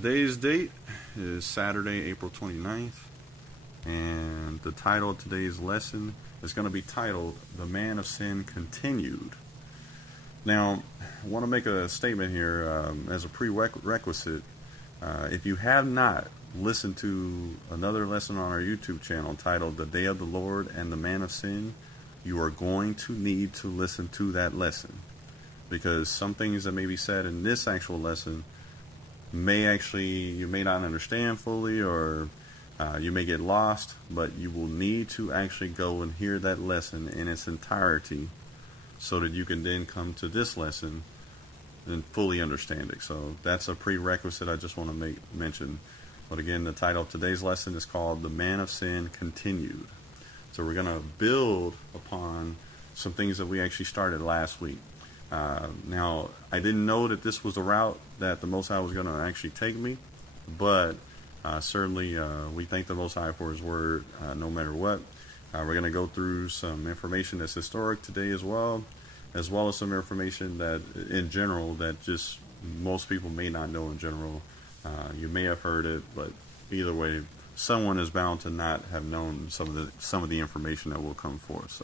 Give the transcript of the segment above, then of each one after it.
Today's date is Saturday, April 29th, and the title of today's lesson is going to be titled, The Man of Sin Continued. Now, I want to make a statement here as a prerequisite. If you have not listened to another lesson on our YouTube channel titled The Day of the Lord and the Man of Sin, you are going to need to listen to that lesson, because some things that may be said in this actual lesson you may not understand fully, or you may get lost, but you will need to actually go and hear that lesson in its entirety so that you can then come to this lesson and fully understand it. So that's a prerequisite I just want to mention. But again, the title of today's lesson is called The Man of Sin Continued. So we're going to build upon some things that we actually started last week. Now, I didn't know that this was the route that the Most High was going to actually take me, but certainly we thank the Most High for His Word no matter what. We're going to go through some information that's historic today as well as some information that in general that just most people may not know in general. You may have heard it, but either way, someone is bound to not have known some of the information that will come forth.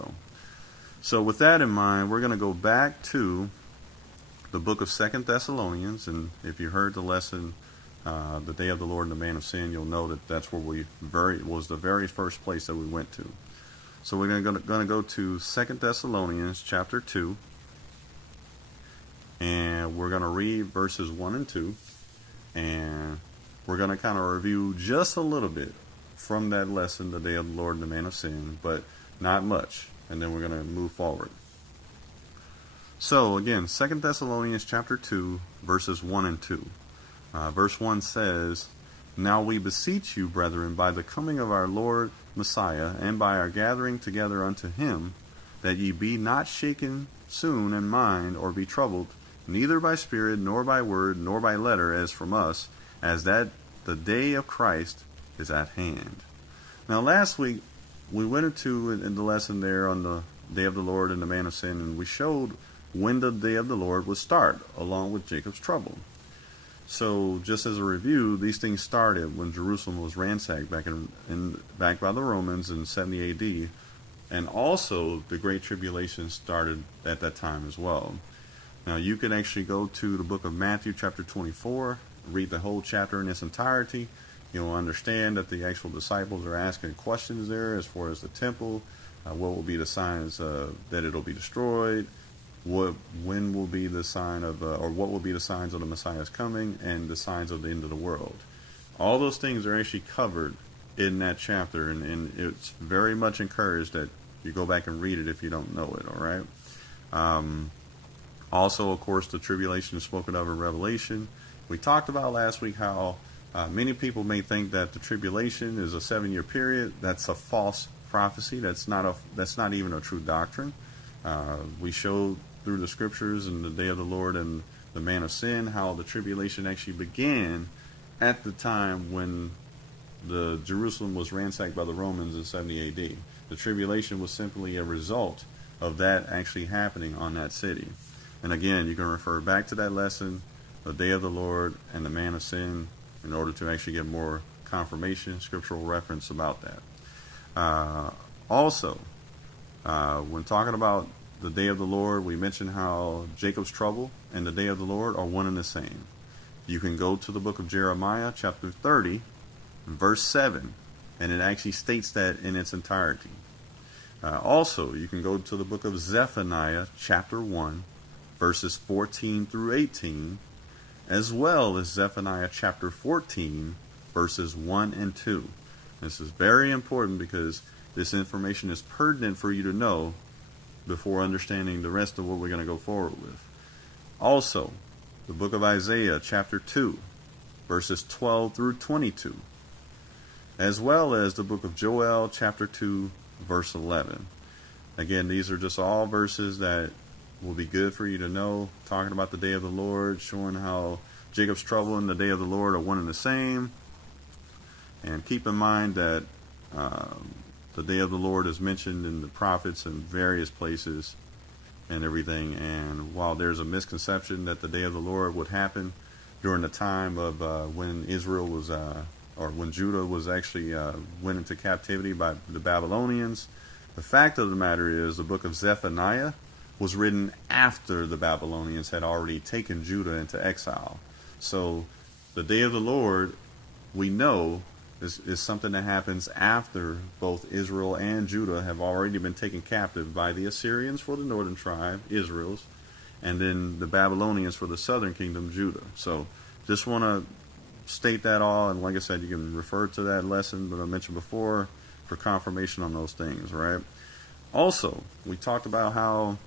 So with that in mind, we're going to go back to the book of 2 Thessalonians, and if you heard the lesson, The Day of the Lord and the Man of Sin, you'll know that that's where was the very first place that we went to. So we're going to go to 2 Thessalonians chapter 2, and we're going to read verses 1 and 2, and we're going to kind of review just a little bit from that lesson, The Day of the Lord and the Man of Sin, but not much, and then we're going to move forward. So again, 2 Thessalonians chapter 2, verses 1 and 2. Verse 1 says, "Now we beseech you, brethren, by the coming of our Lord Messiah, and by our gathering together unto him, that ye be not shaken soon in mind, or be troubled, neither by spirit, nor by word, nor by letter, as from us, as that the day of Christ is at hand." Now last week, we went into in the lesson there on the Day of the Lord and the Man of Sin, and we showed when the Day of the Lord would start, along with Jacob's trouble. So, just as a review, these things started when Jerusalem was ransacked back by the Romans in 70 AD, and also the Great Tribulation started at that time as well. Now, you can actually go to the book of Matthew, chapter 24, read the whole chapter in its entirety. You'll understand that the actual disciples are asking questions there as far as the temple, what will be the signs that it'll be destroyed, when will be the sign of, or what will be the signs of the Messiah's coming, and the signs of the end of the world. All those things are actually covered in that chapter, and it's very much encouraged that you go back and read it if you don't know it, all right? Also, of course, the tribulation is spoken of in Revelation. We talked about last week how many people may think that the tribulation is a 7-year period. That's a false prophecy. That's not even a true doctrine. We showed through the scriptures and the Day of the Lord and the Man of Sin how the tribulation actually began at the time when the Jerusalem was ransacked by the Romans in 70 AD. The tribulation was simply a result of that actually happening on that city. And again, you can refer back to that lesson, the Day of the Lord and the Man of Sin, in order to actually get more confirmation, scriptural reference about that. Also, when talking about the Day of the Lord, we mentioned how Jacob's trouble and the Day of the Lord are one and the same. You can go to the book of Jeremiah, chapter 30, verse 7, and it actually states that in its entirety. Also, you can go to the book of Zephaniah, chapter 1, verses 14 through 18, as well as Zephaniah, chapter 14, verses 1 and 2. This is very important because this information is pertinent for you to know before understanding the rest of what we're going to go forward with. Also, the book of Isaiah, chapter 2, verses 12 through 22, as well as the book of Joel, chapter 2, verse 11. Again, these are just all verses that will be good for you to know, talking about the Day of the Lord, showing how Jacob's trouble and the Day of the Lord are one and the same. And keep in mind that the Day of the Lord is mentioned in the prophets in various places and everything. And while there's a misconception that the Day of the Lord would happen during the time of when Israel was, or when Judah was actually went into captivity by the Babylonians. The fact of the matter is, the book of Zephaniah was written after the Babylonians had already taken Judah into exile. So the day of the Lord, we know, is something that happens after both Israel and Judah have already been taken captive by the Assyrians for the northern tribe, Israel's, and then the Babylonians for the southern kingdom, Judah. So just want to state that all, and like I said, you can refer to that lesson that I mentioned before for confirmation on those things, right? Also, we talked about how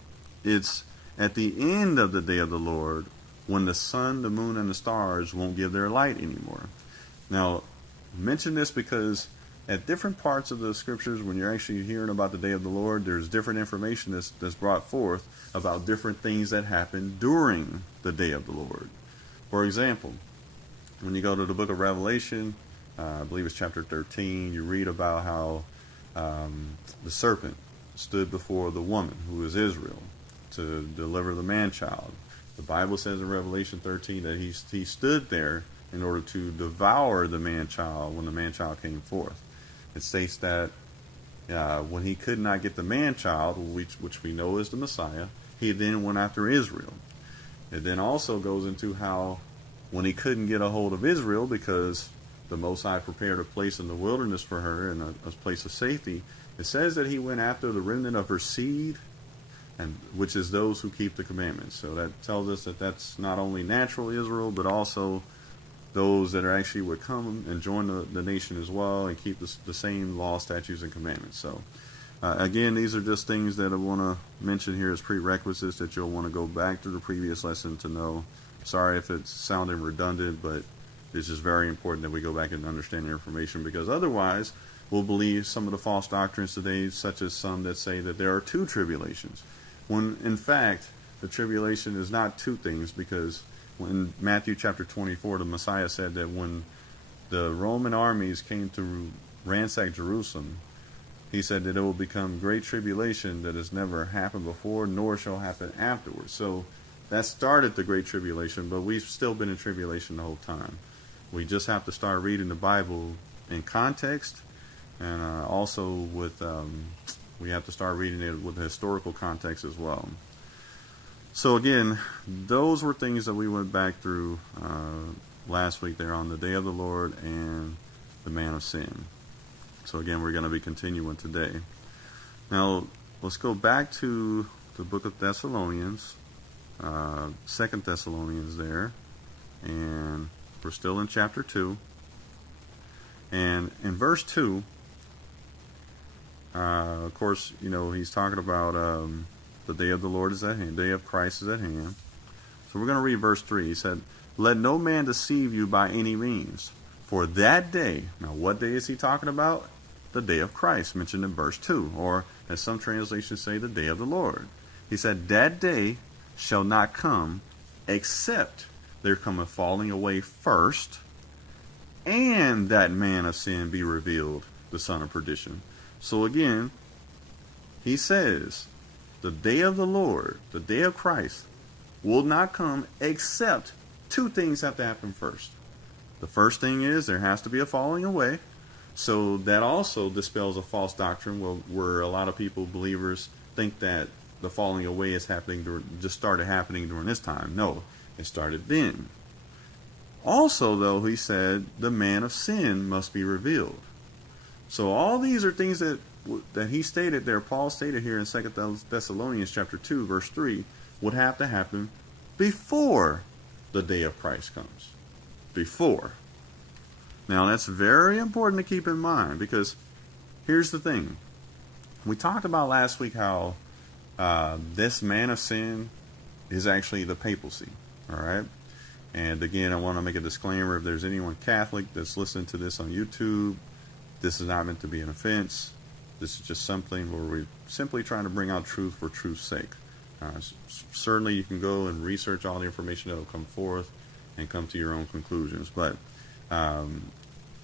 it's at the end of the day of the Lord when the sun, the moon, and the stars won't give their light anymore. Now, mention this because at different parts of the scriptures, when you're actually hearing about the day of the Lord, there's different information that's brought forth about different things that happen during the day of the Lord. For example, when you go to the book of Revelation, I believe it's chapter 13, you read about how the serpent stood before the woman, who is Israel, to deliver the man-child. The Bible says in Revelation 13 that he stood there in order to devour the man-child when the man-child came forth. It states that when he could not get the man-child, which we know is the Messiah, he then went after Israel. It then also goes into how when he couldn't get a hold of Israel because the Most High prepared a place in the wilderness for her and a place of safety, it says that he went after the remnant of her seed, and which is those who keep the commandments. So that tells us that that's not only natural Israel, but also those that are actually would come and join the nation as well and keep the same law, statutes, and commandments. So again, these are just things that I want to mention here as prerequisites that you'll want to go back to the previous lesson to know. Sorry if it's sounding redundant, but it's just very important that we go back and understand the information, because otherwise we'll believe some of the false doctrines today, such as some that say that there are two tribulations, when in fact the tribulation is not two things, because in Matthew chapter 24, the Messiah said that when the Roman armies came to ransack Jerusalem, he said that it will become great tribulation that has never happened before, nor shall happen afterwards. So that started the great tribulation, but we've still been in tribulation the whole time. We just have to start reading the Bible in context, and also with we have to start reading it with the historical context as well. So again, those were things that we went back through last week there on the day of the Lord and the man of sin. So again, we're going to be continuing today. Now, let's go back to the book of Thessalonians, 2 Thessalonians there, and we're still in chapter 2. And in verse 2, of course, you know, he's talking about the day of the Lord is at hand, day of Christ is at hand. So we're going to read verse 3. He said, "Let no man deceive you by any means, for that day," now what day is he talking about? The day of Christ, mentioned in verse 2, or as some translations say, the day of the Lord. He said, "That day shall not come, except there come a falling away first, and that man of sin be revealed, the son of perdition." So again, he says, the day of the Lord, the day of Christ, will not come except two things have to happen first. The first thing is there has to be a falling away. So that also dispels a false doctrine where a lot of people, believers, think that the falling away is happening just started happening during this time. No, it started then. Also, though, he said the man of sin must be revealed. So all these are things that he stated there, Paul stated here in 2 Thessalonians chapter 2, verse 3, would have to happen before the day of Christ comes. Before. Now that's very important to keep in mind, because here's the thing. We talked about last week how this man of sin is actually the papacy. All right? And again, I want to make a disclaimer. If there's anyone Catholic that's listening to this on YouTube, this is not meant to be an offense. This is just something where we're simply trying to bring out truth for truth's sake. Certainly you can go and research all the information that will come forth and come to your own conclusions. But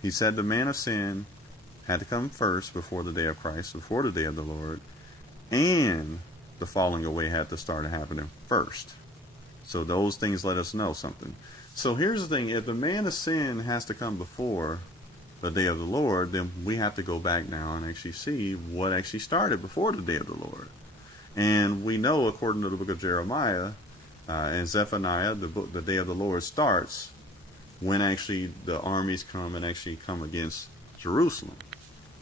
he said the man of sin had to come first before the day of Christ, before the day of the Lord, and the falling away had to start happening first. So those things let us know something. So here's the thing: if the man of sin has to come before the day of the Lord, then we have to go back now and actually see what actually started before the day of the Lord. And we know, according to the book of Jeremiah and Zephaniah, the day of the Lord starts when actually the armies come and actually come against Jerusalem.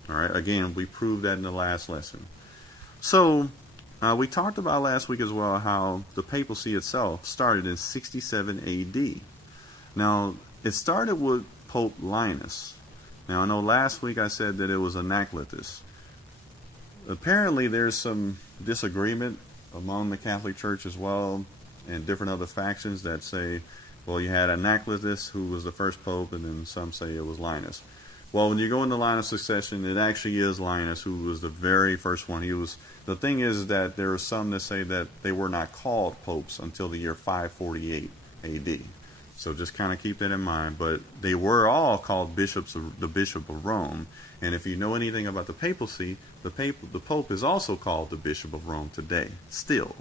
All right. Again, we proved that in the last lesson. So we talked about last week as well how the papacy itself started in 67 A.D. Now, it started with Pope Linus. Now, I know last week I said that it was Anacletus. Apparently, there's some disagreement among the Catholic Church as well, and different other factions that say, well, you had Anacletus, who was the first pope, and then some say it was Linus. Well, when you go in the line of succession, it actually is Linus, who was the very first one. The thing is that there are some that say that they were not called popes until the year 548 A.D. So just kind of keep that in mind. But they were all called bishops, the Bishop of Rome. And if you know anything about the papacy, the Pope is also called the Bishop of Rome today, still.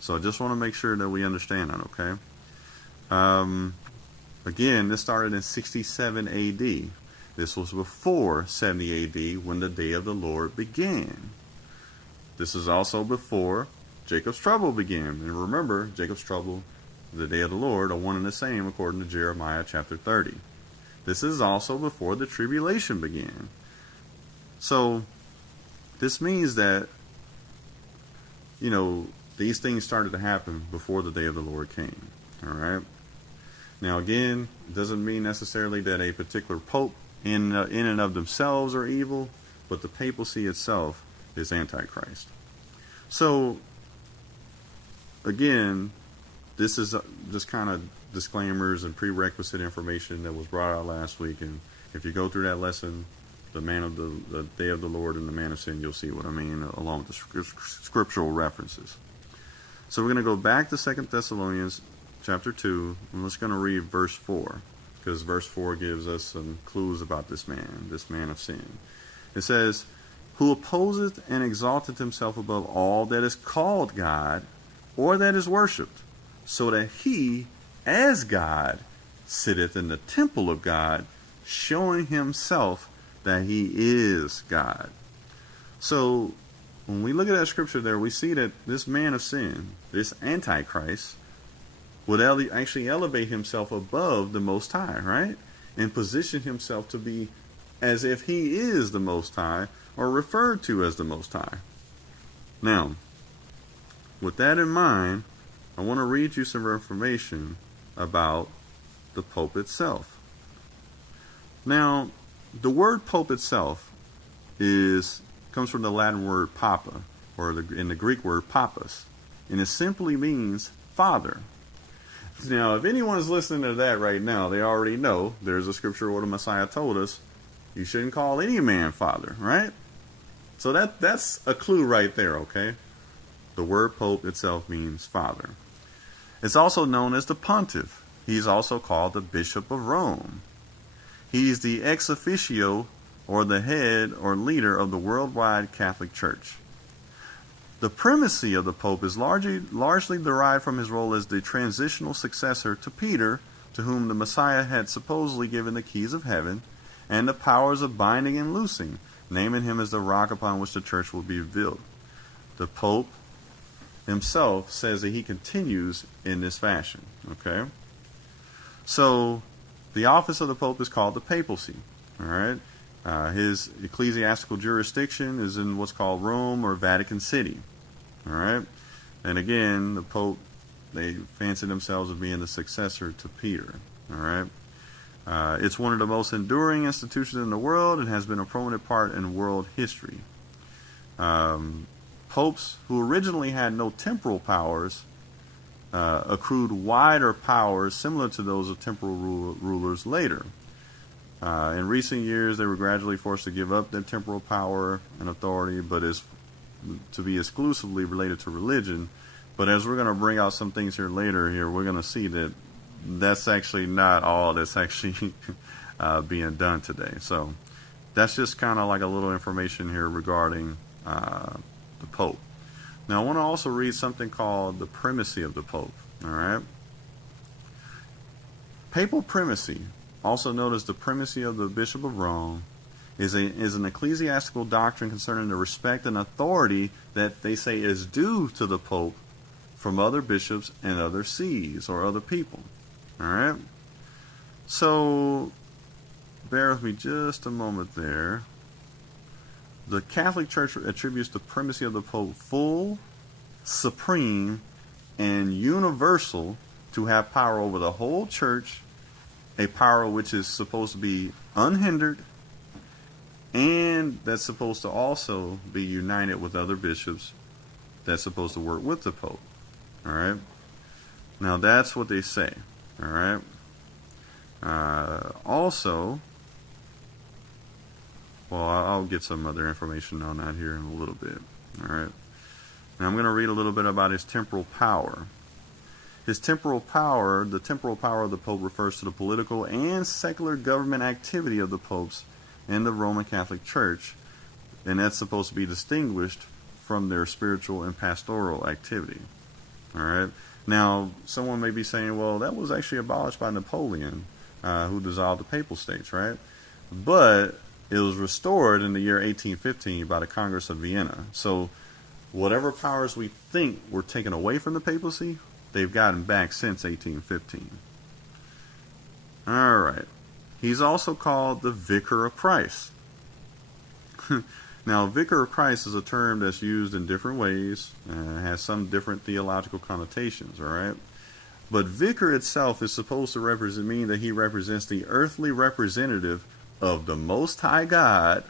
So I just want to make sure that we understand that, okay? Again, this started in 67 A.D. This was before 70 A.D. when the day of the Lord began. This is also before Jacob's trouble began. And remember, Jacob's trouble, the day of the Lord, are one and the same according to Jeremiah chapter 30. This is also before the tribulation began. So this means that, these things started to happen before the day of the Lord came. All right. Now, again, it doesn't mean necessarily that a particular pope in and of themselves are evil, but the papacy itself is Antichrist. So, again, this is just kind of disclaimers and prerequisite information that was brought out last week. And if you go through that lesson, the day of the Lord and the man of sin, you'll see what I mean, along with the scriptural references. So we're going to go back to 2 Thessalonians chapter 2, and we're just going to read verse 4, because verse 4 gives us some clues about this man of sin. It says, who opposeth and exalteth himself above all that is called God, or that is worshipped, so that he, as God, sitteth in the temple of God, showing himself that he is God. So, when we look at that scripture there, we see that this man of sin, this Antichrist, would actually elevate himself above the Most High, right? And position himself to be as if he is the Most High, or referred to as the Most High. Now, with that in mind, I want to read you some information about the Pope itself. Now, the word Pope itself comes from the Latin word papa, or in the Greek word papas, and it simply means father. Now, if anyone is listening to that right now, they already know there's a scripture where the Messiah told us you shouldn't call any man father, right? So that's a clue right there, okay? The word Pope itself means father. It's also known as the pontiff. He's also called the Bishop of Rome. He's the ex officio, or the head or leader of the worldwide Catholic Church. The primacy of the Pope is largely derived from his role as the transitional successor to Peter, to whom the Messiah had supposedly given the keys of heaven and the powers of binding and loosing, naming him as the rock upon which the church will be built. The Pope himself says that he continues in this fashion. Okay? So, the office of the Pope is called the papacy. All right? His ecclesiastical jurisdiction is in what's called Rome or Vatican City. All right? And again, the Pope, they fancy themselves as being the successor to Peter. All right? It's one of the most enduring institutions in the world and has been a prominent part in world history. Popes who originally had no temporal powers accrued wider powers similar to those of temporal rulers later. In recent years, they were gradually forced to give up their temporal power and authority, but is to be exclusively related to religion. But as we're going to bring out some things here later, we're going to see that that's actually not all that's actually being done today. So that's just kind of like a little information here regarding the Pope. Now, I want to also read something called the primacy of the Pope. All right. Papal primacy, also known as the primacy of the Bishop of Rome, is an ecclesiastical doctrine concerning the respect and authority that they say is due to the Pope from other bishops and other sees or other people. All right? So, bear with me just a moment there. The Catholic Church attributes the primacy of the Pope full, supreme, and universal to have power over the whole church, a power which is supposed to be unhindered, and that's supposed to also be united with other bishops that's supposed to work with the Pope. All right? Now, that's what they say. All right? Also, well, I'll get some other information on that here in a little bit. All right? Now, I'm going to read a little bit about his temporal power. His temporal power, the temporal power of the Pope, refers to the political and secular government activity of the popes in the Roman Catholic Church, and that's supposed to be distinguished from their spiritual and pastoral activity. All right. Now, someone may be saying, well, that was actually abolished by Napoleon, who dissolved the Papal States, right? But it was restored in the year 1815 by the Congress of Vienna. So whatever powers we think were taken away from the papacy, they've gotten back since 1815. All right. He's also called the Vicar of Christ. Now, Vicar of Christ is a term that's used in different ways and has some different theological connotations, all right? But vicar itself is supposed to mean that he represents the earthly representative of the Most High God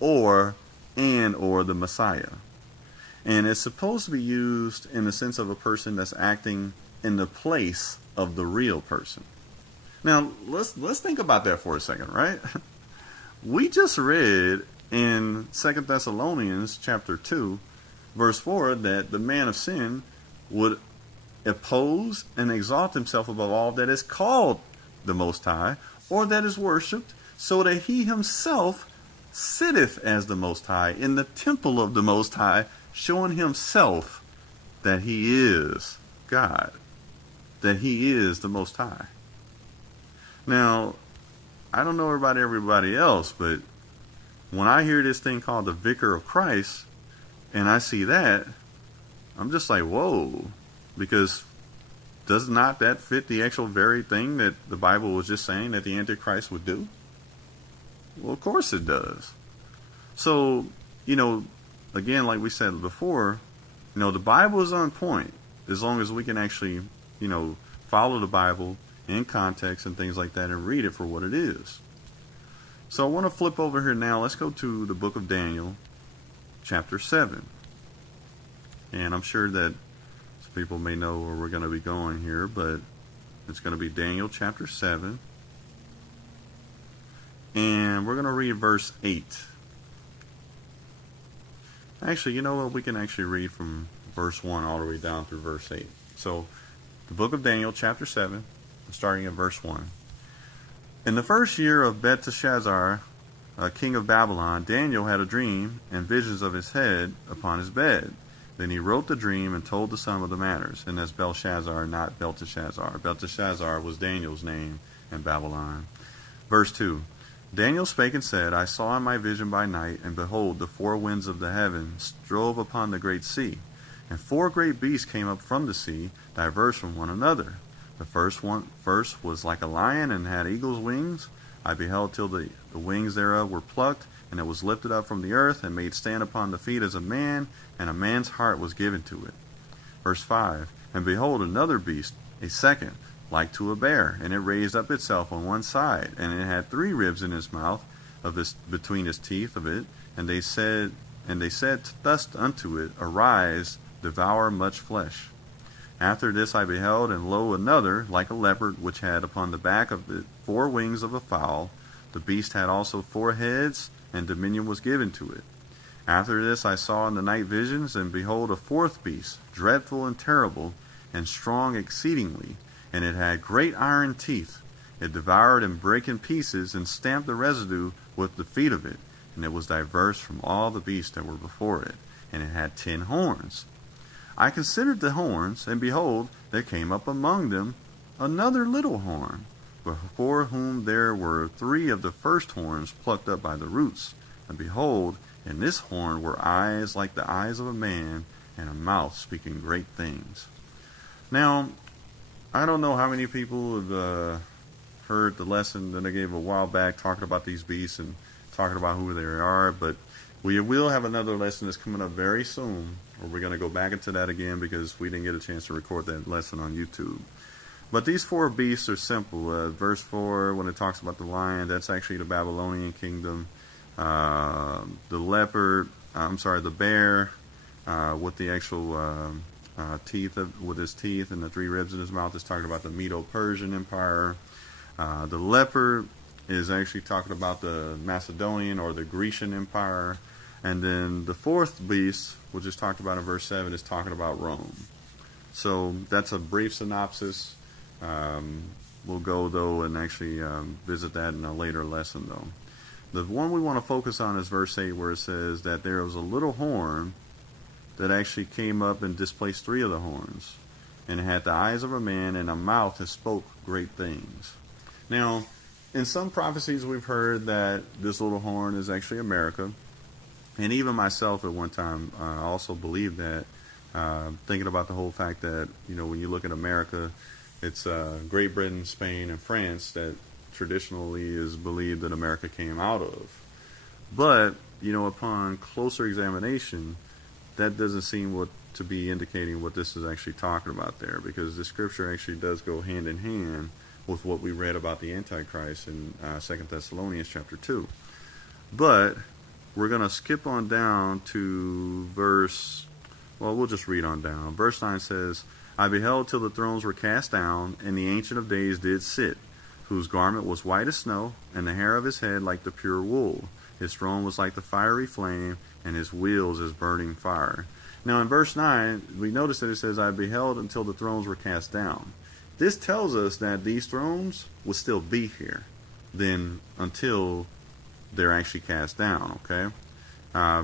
or the Messiah. And it's supposed to be used in the sense of a person that's acting in the place of the real person. Now, let's think about that for a second, right? We just read in 2 Thessalonians chapter 2, verse 4, that the man of sin would oppose and exalt himself above all that is called the Most High, or that is worshipped, so that he himself sitteth as the Most High in the temple of the Most High, showing himself that he is God, that he is the Most High. Now, I don't know about everybody else, but when I hear this thing called the Vicar of Christ, and I see that, I'm just like, whoa, because does not that fit the actual very thing that the Bible was just saying that the Antichrist would do? Well, of course it does. So, again, like we said before, the Bible is on point as long as we can actually, follow the Bible in context and things like that and read it for what it is. So I want to flip over here now. Let's go to the book of Daniel, chapter 7. And I'm sure that some people may know where we're going to be going here, but it's going to be Daniel chapter 7. And we're going to read verse 8. Actually, you know what? We can actually read from verse 1 all the way down through verse 8. So, the book of Daniel, chapter 7, starting at verse 1. In the first year of Belteshazzar, king of Babylon, Daniel had a dream and visions of his head upon his bed. Then he wrote the dream and told the sum of the matters. And that's Belshazzar, not Belteshazzar. Belteshazzar was Daniel's name in Babylon. Verse 2. Daniel spake and said, I saw in my vision by night, and behold, the four winds of the heaven strove upon the great sea. And four great beasts came up from the sea, diverse from one another. The first was like a lion, and had eagle's wings. I beheld till the wings thereof were plucked, and it was lifted up from the earth, and made stand upon the feet as a man, and a man's heart was given to it. Verse 5. And behold, another beast, a second, like to a bear, and it raised up itself on one side, and it had 3 ribs in his mouth, between his teeth of it. And they said thus unto it, Arise, devour much flesh. After this I beheld, and lo, another, like a leopard, which had upon the back of it 4 wings of a fowl. The beast had also 4 heads, and dominion was given to it. After this I saw in the night visions, and behold, a 4th beast, dreadful and terrible, and strong exceedingly, and it had great iron teeth. It devoured and brake in pieces, and stamped the residue with the feet of it. And it was diverse from all the beasts that were before it, and it had 10 horns. I considered the horns, and behold, there came up among them another little horn, before whom there were 3 of the first horns plucked up by the roots. And behold, in this horn were eyes like the eyes of a man, and a mouth speaking great things. Now, I don't know how many people have heard the lesson that I gave a while back talking about these beasts and talking about who they are, but we will have another lesson that's coming up very soon, where we're going to go back into that again because we didn't get a chance to record that lesson on YouTube. But these 4 beasts are simple. Verse 4, when it talks about the lion, that's actually the Babylonian kingdom. The leopard, the bear, with the actual teeth, with his teeth and the 3 ribs in his mouth, is talking about the Medo-Persian Empire. The leopard is actually talking about the Macedonian or the Grecian Empire. And then the 4th beast, which is talked about in verse 7, is talking about Rome. So that's a brief synopsis. We'll go, though, and actually visit that in a later lesson, though. The one we want to focus on is verse 8, where it says that there was a little horn that actually came up and displaced 3 of the horns. And it had the eyes of a man, and a mouth that spoke great things. Now, in some prophecies we've heard that this little horn is actually America. And even myself at one time also believed that, thinking about the whole fact that, when you look at America, it's Great Britain, Spain, and France that traditionally is believed that America came out of. But, upon closer examination, that doesn't seem to be indicating what this is actually talking about there, because the scripture actually does go hand in hand with what we read about the Antichrist in 2 Thessalonians chapter 2. But we're going to skip on down to we'll just read on down. Verse 9 says, I beheld till the thrones were cast down, and the Ancient of Days did sit, whose garment was white as snow, and the hair of his head like the pure wool. His throne was like the fiery flame, and his wheels as burning fire. Now in verse 9, we notice that it says, I beheld until the thrones were cast down. This tells us that these thrones will still be here then until they're actually cast down, okay?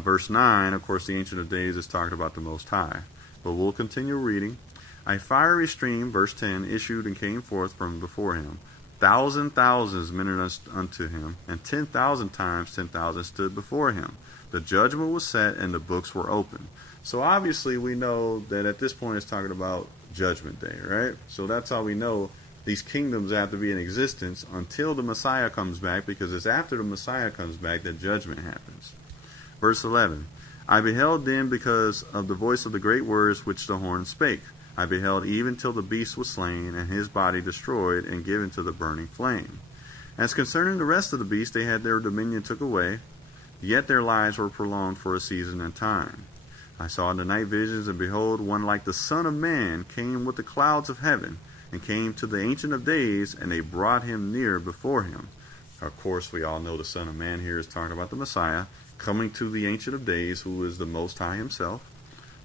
Verse 9, of course, the Ancient of Days is talking about the Most High. But we'll continue reading. A fiery stream, verse 10, issued and came forth from before him. Thousands ministered unto him, and 10,000 times 10,000 stood before him. The judgment was set, and the books were opened. So obviously we know that at this point it's talking about Judgment Day, right? So that's how we know these kingdoms have to be in existence until the Messiah comes back, because it's after the Messiah comes back that judgment happens. Verse 11, I beheld then because of the voice of the great words which the horn spake. I beheld even till the beast was slain, and his body destroyed, and given to the burning flame. As concerning the rest of the beasts, they had their dominion took away, yet their lives were prolonged for a season and time. I saw in the night visions, and behold, one like the Son of Man came with the clouds of heaven, and came to the Ancient of Days, and they brought him near before him. Of course, we all know the Son of Man here is talking about the Messiah, coming to the Ancient of Days, who is the Most High himself.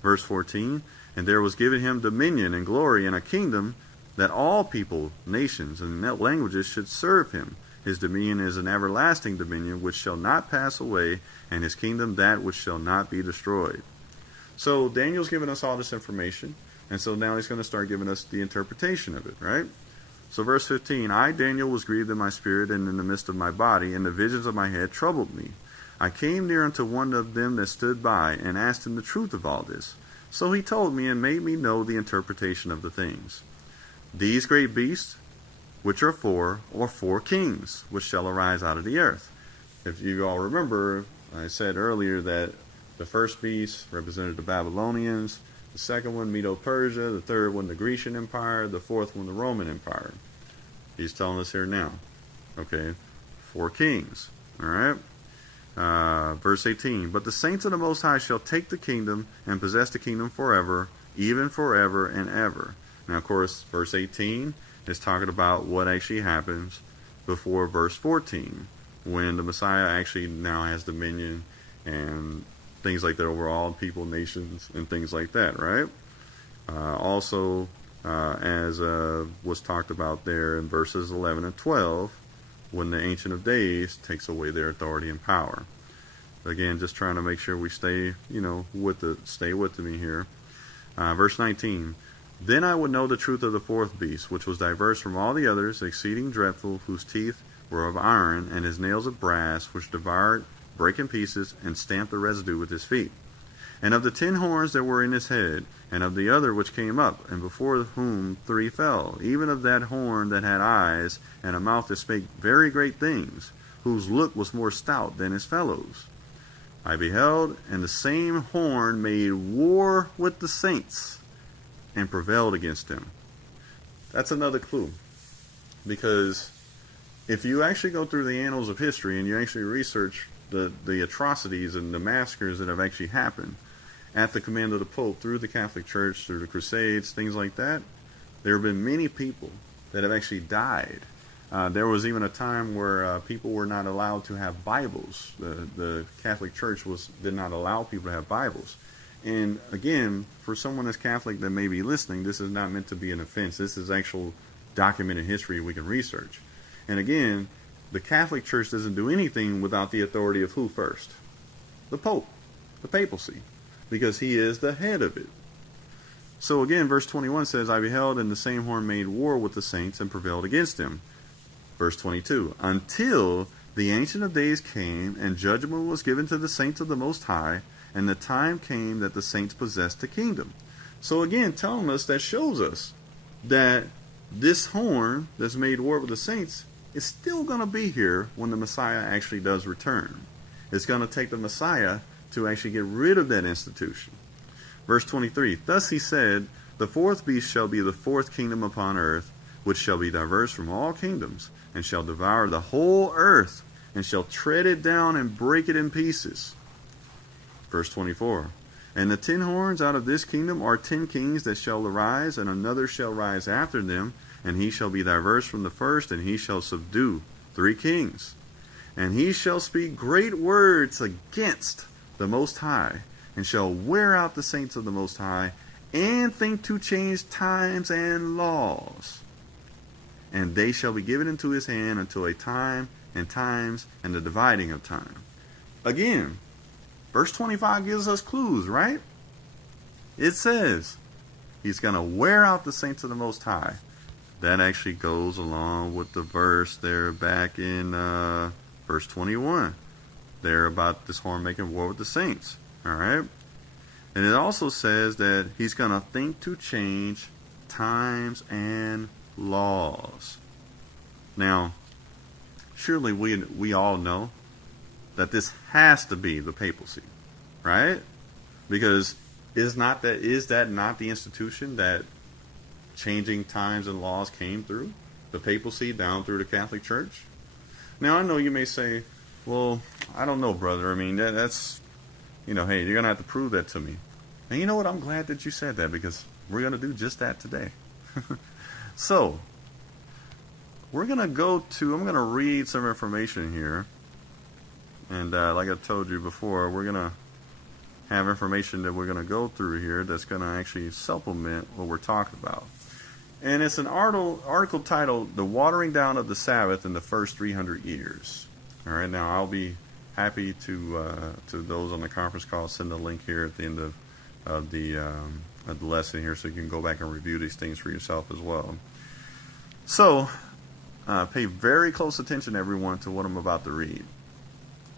Verse 14, and there was given him dominion and glory and a kingdom, that all people, nations, and languages should serve him. His dominion is an everlasting dominion which shall not pass away, and his kingdom that which shall not be destroyed. So Daniel's given us all this information, and so now he's going to start giving us the interpretation of it, right? So verse 15, I, Daniel, was grieved in my spirit and in the midst of my body, and the visions of my head troubled me. I came near unto one of them that stood by, and asked him the truth of all this. So he told me, and made me know the interpretation of the things. These great beasts, which are 4 kings, which shall arise out of the earth. If you all remember, I said earlier that the first beast represented the Babylonians, the second one Medo-Persia, the third one the Grecian Empire, the fourth one the Roman Empire. He's telling us here now. Okay, 4 kings. All right. Verse 18, but the saints of the Most High shall take the kingdom and possess the kingdom forever, even forever and ever. Now, of course, verse 18 is talking about what actually happens before verse 14, when the Messiah actually now has dominion and things like that over all people, nations, and things like that, right? Also, as was talked about there in verses 11 and 12, when the Ancient of Days takes away their authority and power. Again, just trying to make sure we stay with me here. Verse 19, Then I would know the truth of the fourth beast, which was diverse from all the others, exceeding dreadful, whose teeth were of iron, and his nails of brass, which devoured, brake in pieces, and stamped the residue with his feet. And of the 10 horns that were in his head, and of the other which came up, and before whom 3 fell, even of that horn that had eyes, and a mouth that spake very great things, whose look was more stout than his fellows. I beheld, and the same horn made war with the saints, and prevailed against them. That's another clue. Because if you actually go through the annals of history and you actually research the atrocities and the massacres that have actually happened at the command of the Pope through the Catholic Church, through the Crusades, things like that, there have been many people that have actually died. There was even a time where people were not allowed to have Bibles. The Catholic Church did not allow people to have Bibles. And again, for someone that's Catholic that may be listening, this is not meant to be an offense. This is actual documented history we can research. And again, the Catholic Church doesn't do anything without the authority of who first? The Pope, the papacy, because he is the head of it. So again, verse 21 says, I beheld, and the same horn made war with the saints and prevailed against them. Verse 22, until the Ancient of Days came, and judgment was given to the saints of the Most High, and the time came that the saints possessed the kingdom. So again, telling us, that shows us that this horn that's made war with the saints is still going to be here when the Messiah actually does return. It's going to take the Messiah to actually get rid of that institution. Verse 23, thus he said, the fourth beast shall be the fourth kingdom upon earth, which shall be diverse from all kingdoms, and shall devour the whole earth, and shall tread it down and break it in pieces. Verse 24, and the 10 horns out of this kingdom are 10 kings that shall arise, and another shall rise after them, and he shall be diverse from the first, and he shall subdue 3 kings. And he shall speak great words against the Most High, and shall wear out the saints of the Most High, and think to change times and laws. And they shall be given into his hand until a time and times and the dividing of time. Again, verse 25 gives us clues, right? It says he's going to wear out the saints of the Most High. That actually goes along with the verse there back in verse 21. There about this horn making war with the saints. All right? And it also says that he's going to think to change times and laws. Now, surely we all know that this has to be the papacy, right? Because is that not the institution that changing times and laws came through? The papacy down through the Catholic Church? Now, I know you may say, well, I don't know, brother. I mean, that's, hey, you're going to have to prove that to me. And you know what? I'm glad that you said that, because we're going to do just that today. So, I'm going to read some information here. And like I told you before, we're going to have information that we're going to go through here that's going to actually supplement what we're talking about. And it's an article titled, The Watering Down of the Sabbath in the First 300 Years. All right, now I'll be happy to those on the conference call, send a link here at the end of the lesson here, so you can go back and review these things for yourself as well. So, pay very close attention, everyone, to what I'm about to read.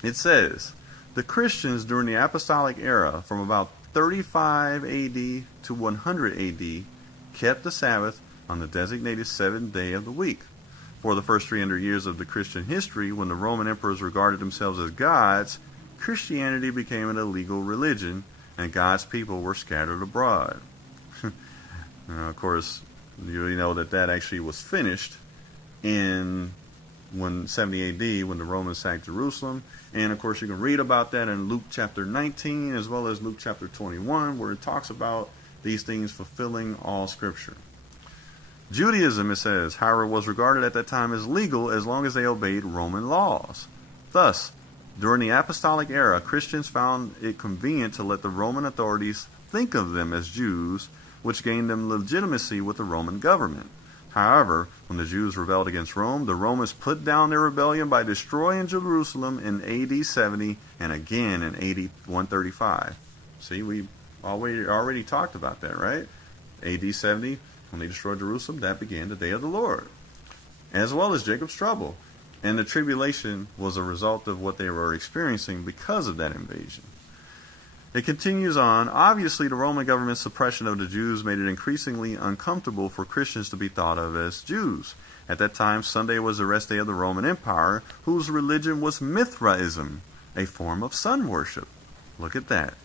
It says, the Christians during the apostolic era from about 35 AD to 100 AD kept the Sabbath on the designated 7th day of the week. For the first 300 years of the Christian history, when the Roman emperors regarded themselves as gods, Christianity became an illegal religion, and God's people were scattered abroad. Now, of course, you know that actually was finished in 70 AD when the Romans sacked Jerusalem. And of course, you can read about that in Luke chapter 19 as well as Luke chapter 21, where it talks about these things fulfilling all Scripture. Judaism, it says, however, was regarded at that time as legal as long as they obeyed Roman laws. Thus, during the apostolic era, Christians found it convenient to let the Roman authorities think of them as Jews, which gained them legitimacy with the Roman government. However, when the Jews rebelled against Rome, the Romans put down their rebellion by destroying Jerusalem in AD 70 and again in AD 135. See, we already talked about that, right? AD 70, when they destroyed Jerusalem, that began the day of the Lord, as well as Jacob's trouble. And the tribulation was a result of what they were experiencing because of that invasion. It continues on. Obviously, the Roman government's suppression of the Jews made it increasingly uncomfortable for Christians to be thought of as Jews. At that time, Sunday was the rest day of the Roman Empire, whose religion was Mithraism, a form of sun worship. Look at that.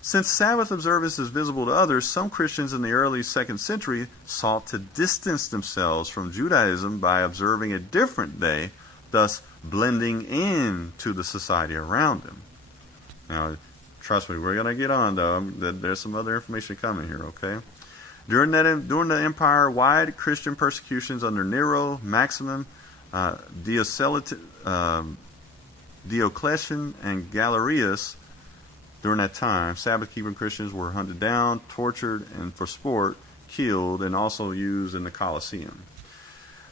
Since Sabbath observance is visible to others, some Christians in the early 2nd century sought to distance themselves from Judaism by observing a different day, thus blending into the society around them. Now, trust me, we're going to get on, though. There's some other information coming here, okay? During the empire-wide Christian persecutions under Nero, Maximin, Diocletian, and Galerius, during that time, Sabbath-keeping Christians were hunted down, tortured, and for sport, killed, and also used in the Colosseum.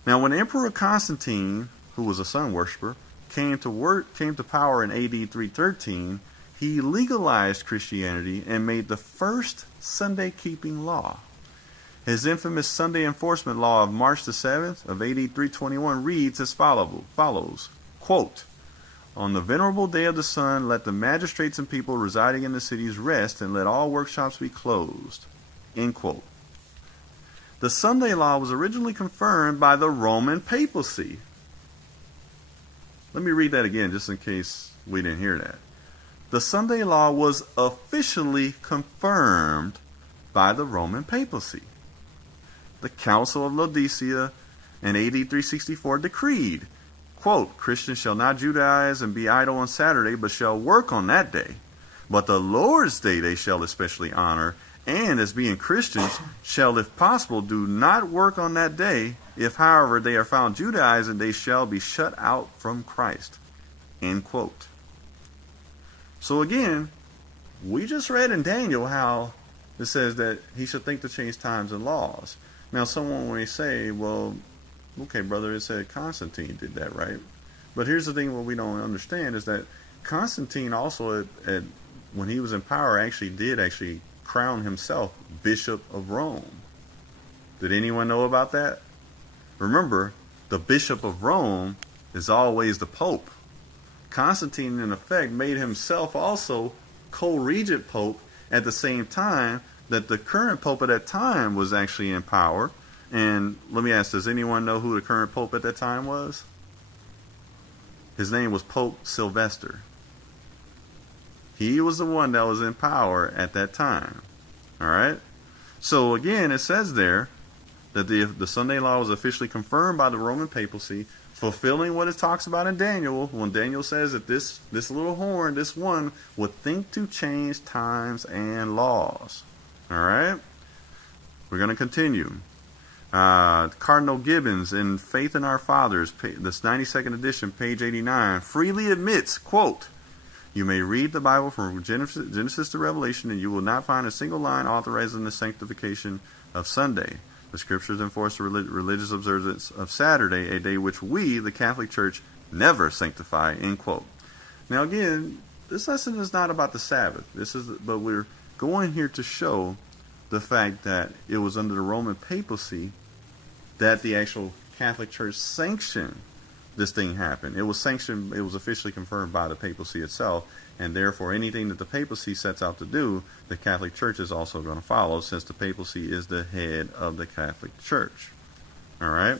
Now, when Emperor Constantine, who was a sun worshiper, came to power in AD 313, he legalized Christianity and made the first Sunday-keeping law. His infamous Sunday enforcement law of March the 7th of AD 321 reads as follows, quote, "On the venerable day of the sun, let the magistrates and people residing in the cities rest, and let all workshops be closed." End quote. The Sunday law was originally confirmed by the Roman papacy. Let me read that again, just in case we didn't hear that. The Sunday law was officially confirmed by the Roman papacy. The Council of Laodicea in AD 364 decreed, quote, "Christians shall not Judaize and be idle on Saturday, but shall work on that day. But the Lord's day they shall especially honor, and as being Christians, shall, if possible, do not work on that day. If, however, they are found Judaizing, they shall be shut out from Christ." End quote. So again, we just read in Daniel how it says that he should think to change times and laws. Now, someone may say, well, okay, brother, it said Constantine did that, right? But here's the thing, what we don't understand is that Constantine also, when he was in power, did crown himself Bishop of Rome. Did anyone know about that? Remember, the Bishop of Rome is always the Pope. Constantine, in effect, made himself also co-regent Pope at the same time that the current Pope at that time was actually in power. And let me ask, does anyone know who the current Pope at that time was? His name was Pope Sylvester. He was the one that was in power at that time. All right? So again, it says there that the Sunday law was officially confirmed by the Roman papacy, fulfilling what it talks about in Daniel, when Daniel says that this little horn, this one, would think to change times and laws. All right? We're going to continue. Cardinal Gibbons in Faith in Our Fathers, this 92nd edition, page 89, freely admits, quote, "You may read the Bible from Genesis to Revelation, and you will not find a single line authorizing the sanctification of Sunday. The Scriptures enforce the religious observance of Saturday, a day which we, the Catholic Church, never sanctify." End quote. Now again, this lesson is not about the Sabbath. But we're going here to show the fact that it was under the Roman papacy that the actual Catholic Church sanctioned this thing happen. It was sanctioned, it was officially confirmed by the papacy itself, and therefore anything that the papacy sets out to do, the Catholic Church is also going to follow, since the papacy is the head of the Catholic Church. All right?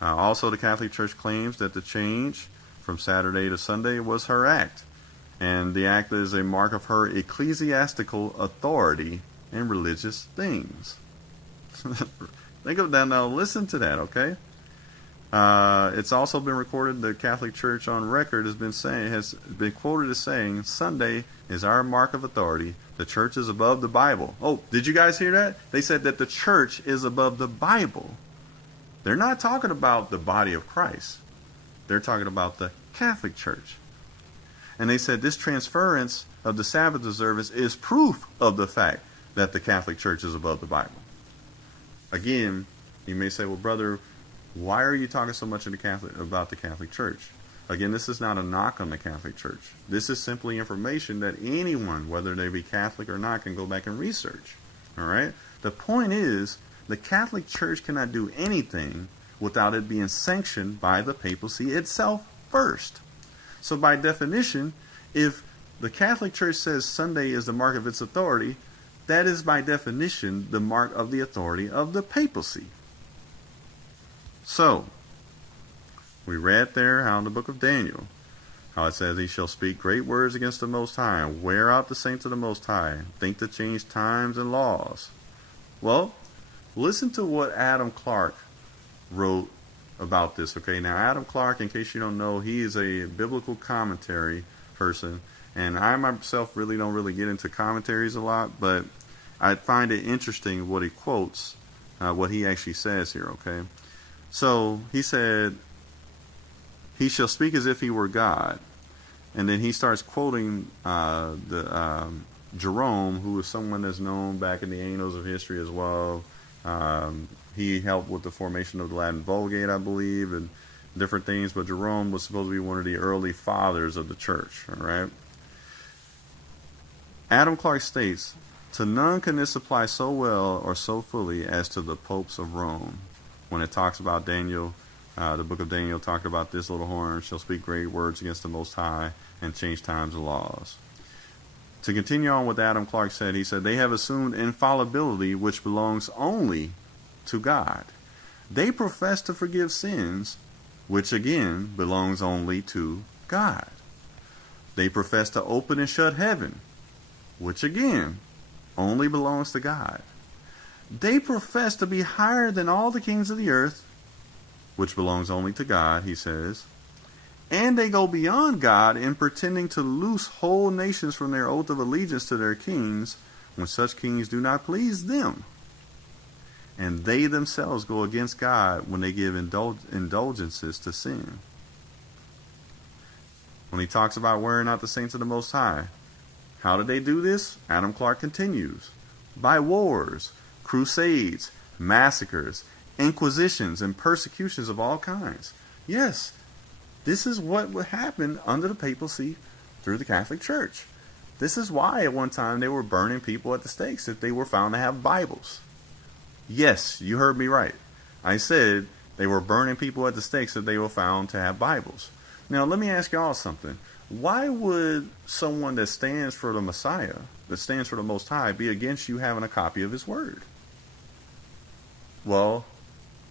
Also, the Catholic Church claims that the change from Saturday to Sunday was her act, and the act is a mark of her ecclesiastical authority in religious things. Think of that now. Listen to that, okay? It's also been recorded the Catholic Church on record has been quoted as saying, "Sunday is our mark of authority. The church is above the Bible." Oh, did you guys hear that? They said that the church is above the Bible. They're not talking about the body of Christ. They're talking about the Catholic Church. And they said this transference of the Sabbath observance is proof of the fact that the Catholic Church is above the Bible. Again, you may say, well, brother, why are you talking so much about the Catholic Church? Again, this is not a knock on the Catholic Church. This is simply information that anyone, whether they be Catholic or not, can go back and research. All right? The point is, the Catholic Church cannot do anything without it being sanctioned by the papacy itself first. So by definition, if the Catholic Church says Sunday is the mark of its authority, that is by definition the mark of the authority of the papacy. So, we read there how in the book of Daniel, how it says, he shall speak great words against the Most High, and wear out the saints of the Most High, think to change times and laws. Well, listen to what Adam Clarke wrote about this. Okay, now Adam Clarke, in case you don't know, he is a biblical commentary person, and I myself don't really get into commentaries a lot, but I find it interesting what he quotes, what he actually says here. Okay, so he said, he shall speak as if he were God. And then he starts quoting Jerome, who is someone that's known back in the annals of history as well. He helped with the formation of the Latin Vulgate, I believe, and different things. But Jerome was supposed to be one of the early fathers of the church. All right. Adam Clarke states, to none can this apply so well or so fully as to the popes of Rome. When it talks about Daniel, the book of Daniel talked about this little horn shall speak great words against the Most High and change times and laws. To continue on what Adam Clarke said, he said, they have assumed infallibility which belongs only to God. They profess to forgive sins, which again belongs only to God. They profess to open and shut heaven, which again only belongs to God. They profess to be higher than all the kings of the earth, which belongs only to God, he says. And they go beyond God in pretending to loose whole nations from their oath of allegiance to their kings, when such kings do not please them. And they themselves go against God when they give indulgences to sin. When he talks about wearing out the saints of the Most High, how did they do this? Adam Clarke continues. By wars, crusades, massacres, inquisitions, and persecutions of all kinds. Yes, this is what would happen under the papacy through the Catholic Church. This is why at one time they were burning people at the stakes if they were found to have Bibles. Yes, you heard me right. I said they were burning people at the stakes if they were found to have Bibles. Now let me ask y'all something. Why would someone that stands for the Messiah, that stands for the Most High, be against you having a copy of His Word? Well,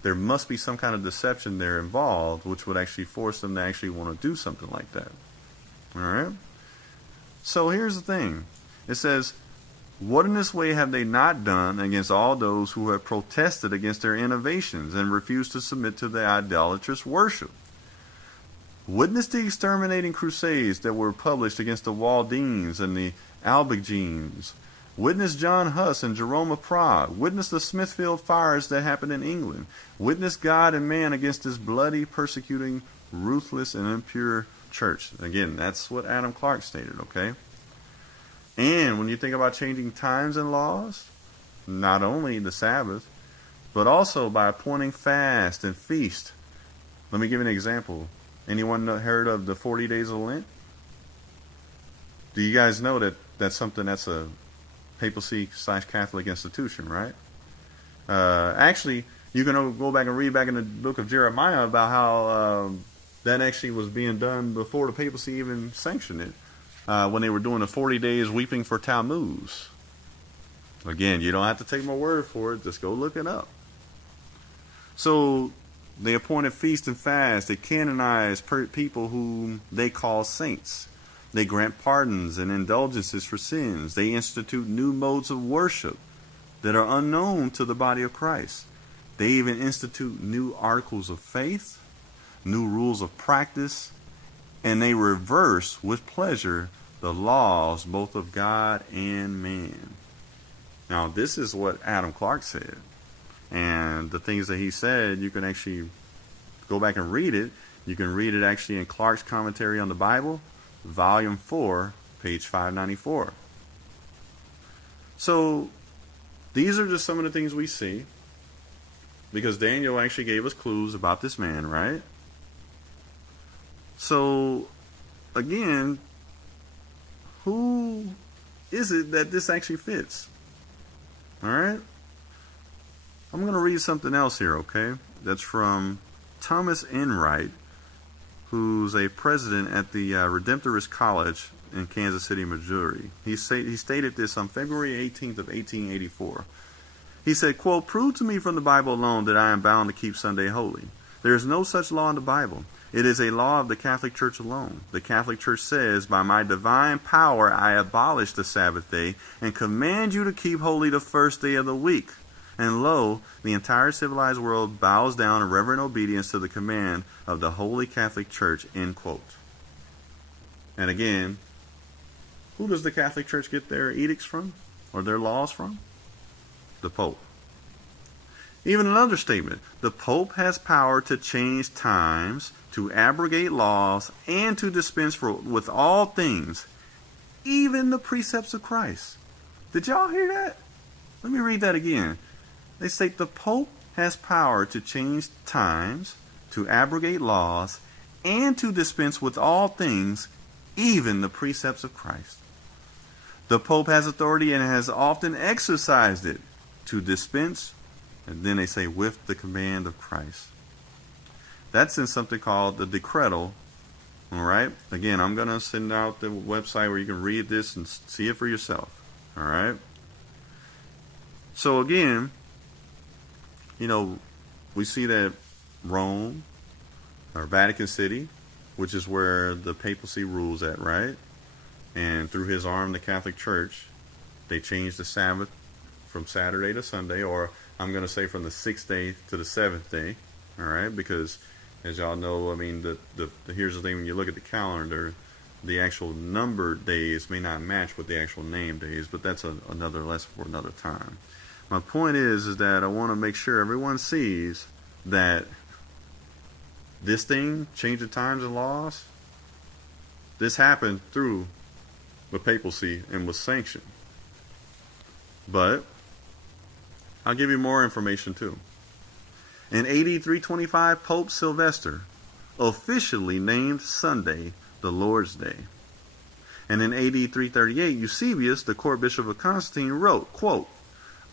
there must be some kind of deception there involved, which would actually force them to actually want to do something like that. All right? So here's the thing. It says, what in this way have they not done against all those who have protested against their innovations and refused to submit to their idolatrous worship? Witness the exterminating crusades that were published against the Waldeans and the Albigenes. Witness John Huss and Jerome of Prague. Witness the Smithfield fires that happened in England. Witness God and man against this bloody, persecuting, ruthless, and impure church. Again, that's what Adam Clarke stated, okay? And when you think about changing times and laws, not only the Sabbath, but also by appointing fast and feast. Let me give you an example. Anyone heard of the 40 days of Lent? Do you guys know that that's something that's a papacy/Catholic institution, right? Actually, you can go back and read back in the book of Jeremiah about how that actually was being done before the papacy even sanctioned it, when they were doing the 40 days weeping for Tammuz. Again, you don't have to take my word for it. Just go look it up. So they appointed feast and fast. They canonized people whom they call saints. They grant pardons and indulgences for sins. They institute new modes of worship that are unknown to the body of Christ. They even institute new articles of faith, new rules of practice, and they reverse with pleasure the laws both of God and man. Now, this is what Adam Clarke said. And the things that he said, you can actually go back and read it. You can read it actually in Clarke's Commentary on the Bible, Volume 4, page 594. So, these are just some of the things we see, because Daniel actually gave us clues about this man, right? So, again, who is it that this actually fits? Alright? I'm going to read something else here, okay? That's from Thomas Enright, who's a president at the Redemptorist College in Kansas City, Missouri. He stated this on February 18th of 1884. He said, quote, "Prove to me from the Bible alone that I am bound to keep Sunday holy. There is no such law in the Bible. It is a law of the Catholic Church alone. The Catholic Church says, by my divine power I abolish the Sabbath day and command you to keep holy the first day of the week. And lo, the entire civilized world bows down in reverent obedience to the command of the Holy Catholic Church," end quote. And again, who does the Catholic Church get their edicts from, or their laws from? The Pope. Even another statement, the Pope has power to change times, to abrogate laws, and to dispense with all things, even the precepts of Christ. Did y'all hear that? Let me read that again. They state the Pope has power to change times, to abrogate laws, and to dispense with all things, even the precepts of Christ. The Pope has authority and has often exercised it to dispense, and then they say, with the command of Christ. That's in something called the Decretal. All right? Again, I'm going to send out the website where you can read this and see it for yourself. All right? So again, we see that Rome, or Vatican City, which is where the papacy rules at, right? And through his arm, the Catholic Church, they changed the Sabbath from Saturday to Sunday, or I'm going to say from the 6th day to the 7th day, all right? Because, as y'all know, I mean, here's the thing, when you look at the calendar, the actual numbered days may not match with the actual named days, but that's another lesson for another time. My point is that I want to make sure everyone sees that this thing, change of times and laws, this happened through the papacy and was sanctioned. But I'll give you more information too. In AD 325, Pope Sylvester officially named Sunday the Lord's Day. And in AD 338, Eusebius, the court bishop of Constantine, wrote, quote,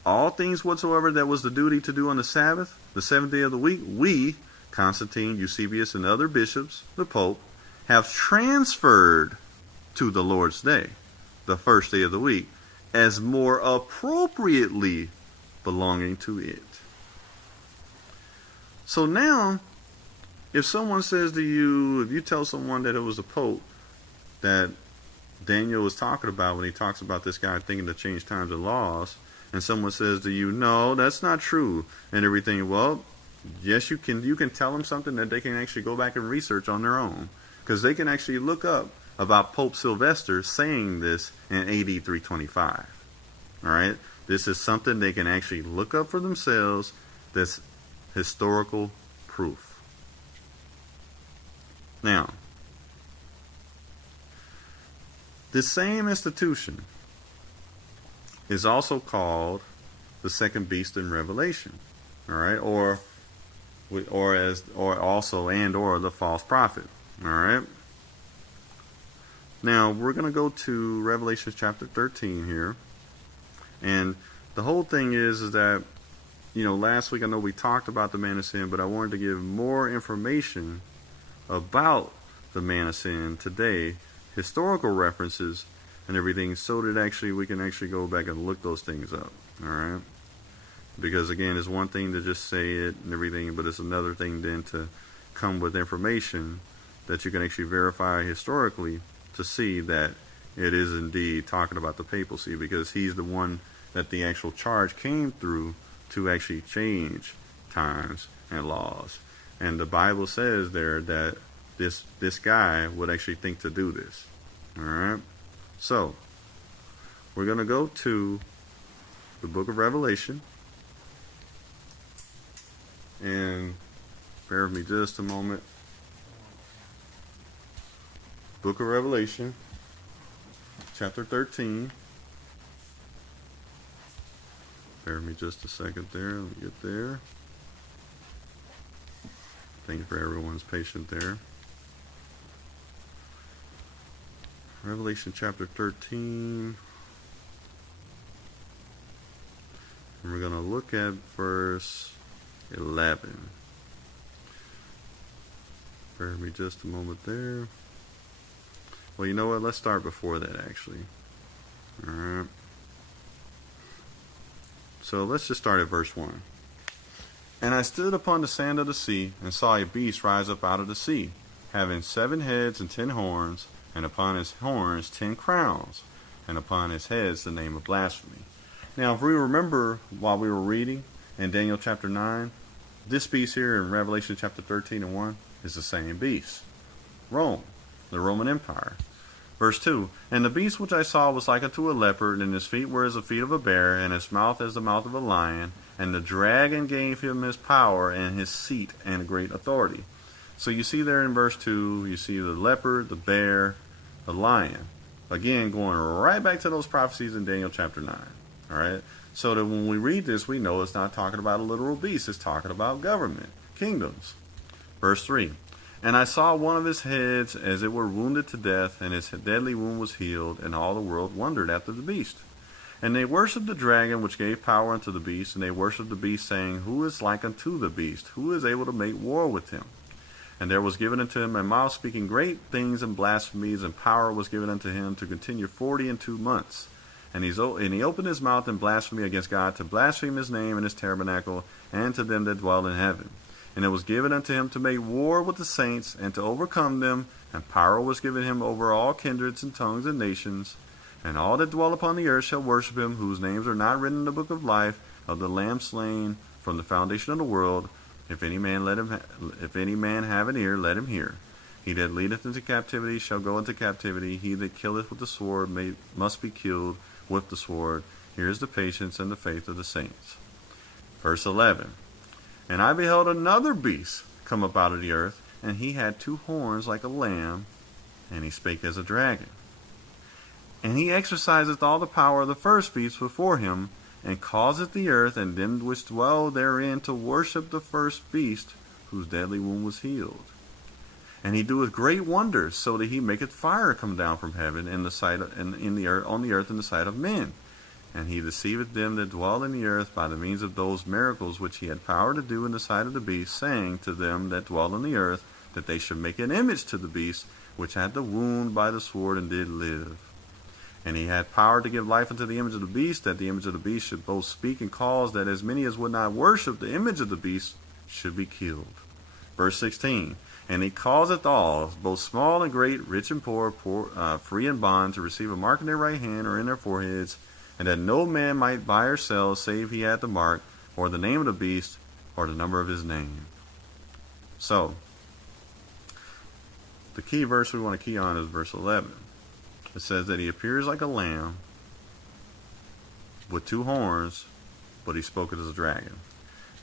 "All things whatsoever that was the duty to do on the Sabbath, the 7th day of the week, we, Constantine, Eusebius, and other bishops, the Pope, have transferred to the Lord's Day, the first day of the week, as more appropriately belonging to it." So now, if someone says to you, if you tell someone that it was the Pope that Daniel was talking about when he talks about this guy thinking to change times and laws, and someone says to you, no, that's not true, and everything, well, yes, you can tell them something that they can actually go back and research on their own, because they can actually look up about Pope Sylvester saying this in AD 325. All right? This is something they can actually look up for themselves. That's historical proof. Now, this same institution is also called the second beast in Revelation. All right? Or the false prophet. All right? Now, we're going to go to Revelation chapter 13 here. And the whole thing is that, last week I know we talked about the man of sin, but I wanted to give more information about the man of sin today, historical references and everything, so that we can actually go back and look those things up. All right? Because, again, it's one thing to just say it and everything, but it's another thing then to come with information that you can actually verify historically to see that it is indeed talking about the papacy, because he's the one that the actual charge came through to actually change times and laws. And the Bible says there that this guy would actually think to do this. All right? So, we're going to go to the book of Revelation. And bear with me just a moment. Book of Revelation, chapter 13. Bear with me just a second there. Let me get there. Thank you for everyone's patience there. Revelation chapter 13. And we're going to look at verse 11. Bear with me just a moment there. Well, you know what? Let's start before that, actually. Alright. So let's just start at verse 1. And I stood upon the sand of the sea, and saw a beast rise up out of the sea, having 7 heads and 10 horns, and upon his horns 10 crowns, and upon his heads the name of blasphemy. Now, if we remember while we were reading in Daniel chapter 9, this beast here in Revelation chapter 13 and 1 is the same beast. Rome, the Roman Empire. Verse 2, And the beast which I saw was like unto a leopard, and his feet were as the feet of a bear, and his mouth as the mouth of a lion. And the dragon gave him his power and his seat and great authority. So you see there in verse 2, you see the leopard, the bear, the lion. Again, going right back to those prophecies in Daniel chapter 9. Alright? So that when we read this, we know it's not talking about a literal beast. It's talking about government, kingdoms. Verse 3, And I saw one of his heads as it were wounded to death, and his deadly wound was healed, and all the world wondered after the beast. And they worshipped the dragon, which gave power unto the beast, and they worshipped the beast, saying, Who is like unto the beast? Who is able to make war with him? And there was given unto him a mouth speaking great things and blasphemies, and power was given unto him to continue 42 months. And he opened his mouth in blasphemy against God, to blaspheme his name and his tabernacle, and to them that dwell in heaven. And it was given unto him to make war with the saints, and to overcome them, and power was given him over all kindreds and tongues and nations. And all that dwell upon the earth shall worship him, whose names are not written in the book of life of the Lamb slain from the foundation of the world. If any man have an ear, let him hear. He that leadeth into captivity shall go into captivity. He that killeth with the sword must be killed with the sword. Here is the patience and the faith of the saints. Verse 11. And I beheld another beast come up out of the earth, and he had 2 horns like a lamb, and he spake as a dragon. And he exerciseth all the power of the first beast before him, and causeth the earth and them which dwell therein to worship the first beast, whose deadly wound was healed. And he doeth great wonders, so that he maketh fire come down from heaven on the earth in the sight of men. And he deceiveth them that dwell in the earth by the means of those miracles which he had power to do in the sight of the beast, saying to them that dwell in the earth, that they should make an image to the beast, which had the wound by the sword and did live. And he had power to give life unto the image of the beast, that the image of the beast should both speak and cause that as many as would not worship the image of the beast should be killed. Verse 16, And he causeth all, both small and great, rich and poor, free and bond, to receive a mark in their right hand or in their foreheads, and that no man might buy or sell, save he had the mark, or the name of the beast, or the number of his name. So, the key verse we want to key on is verse 11. It says that he appears like a lamb with 2 horns, but he spoke as a dragon.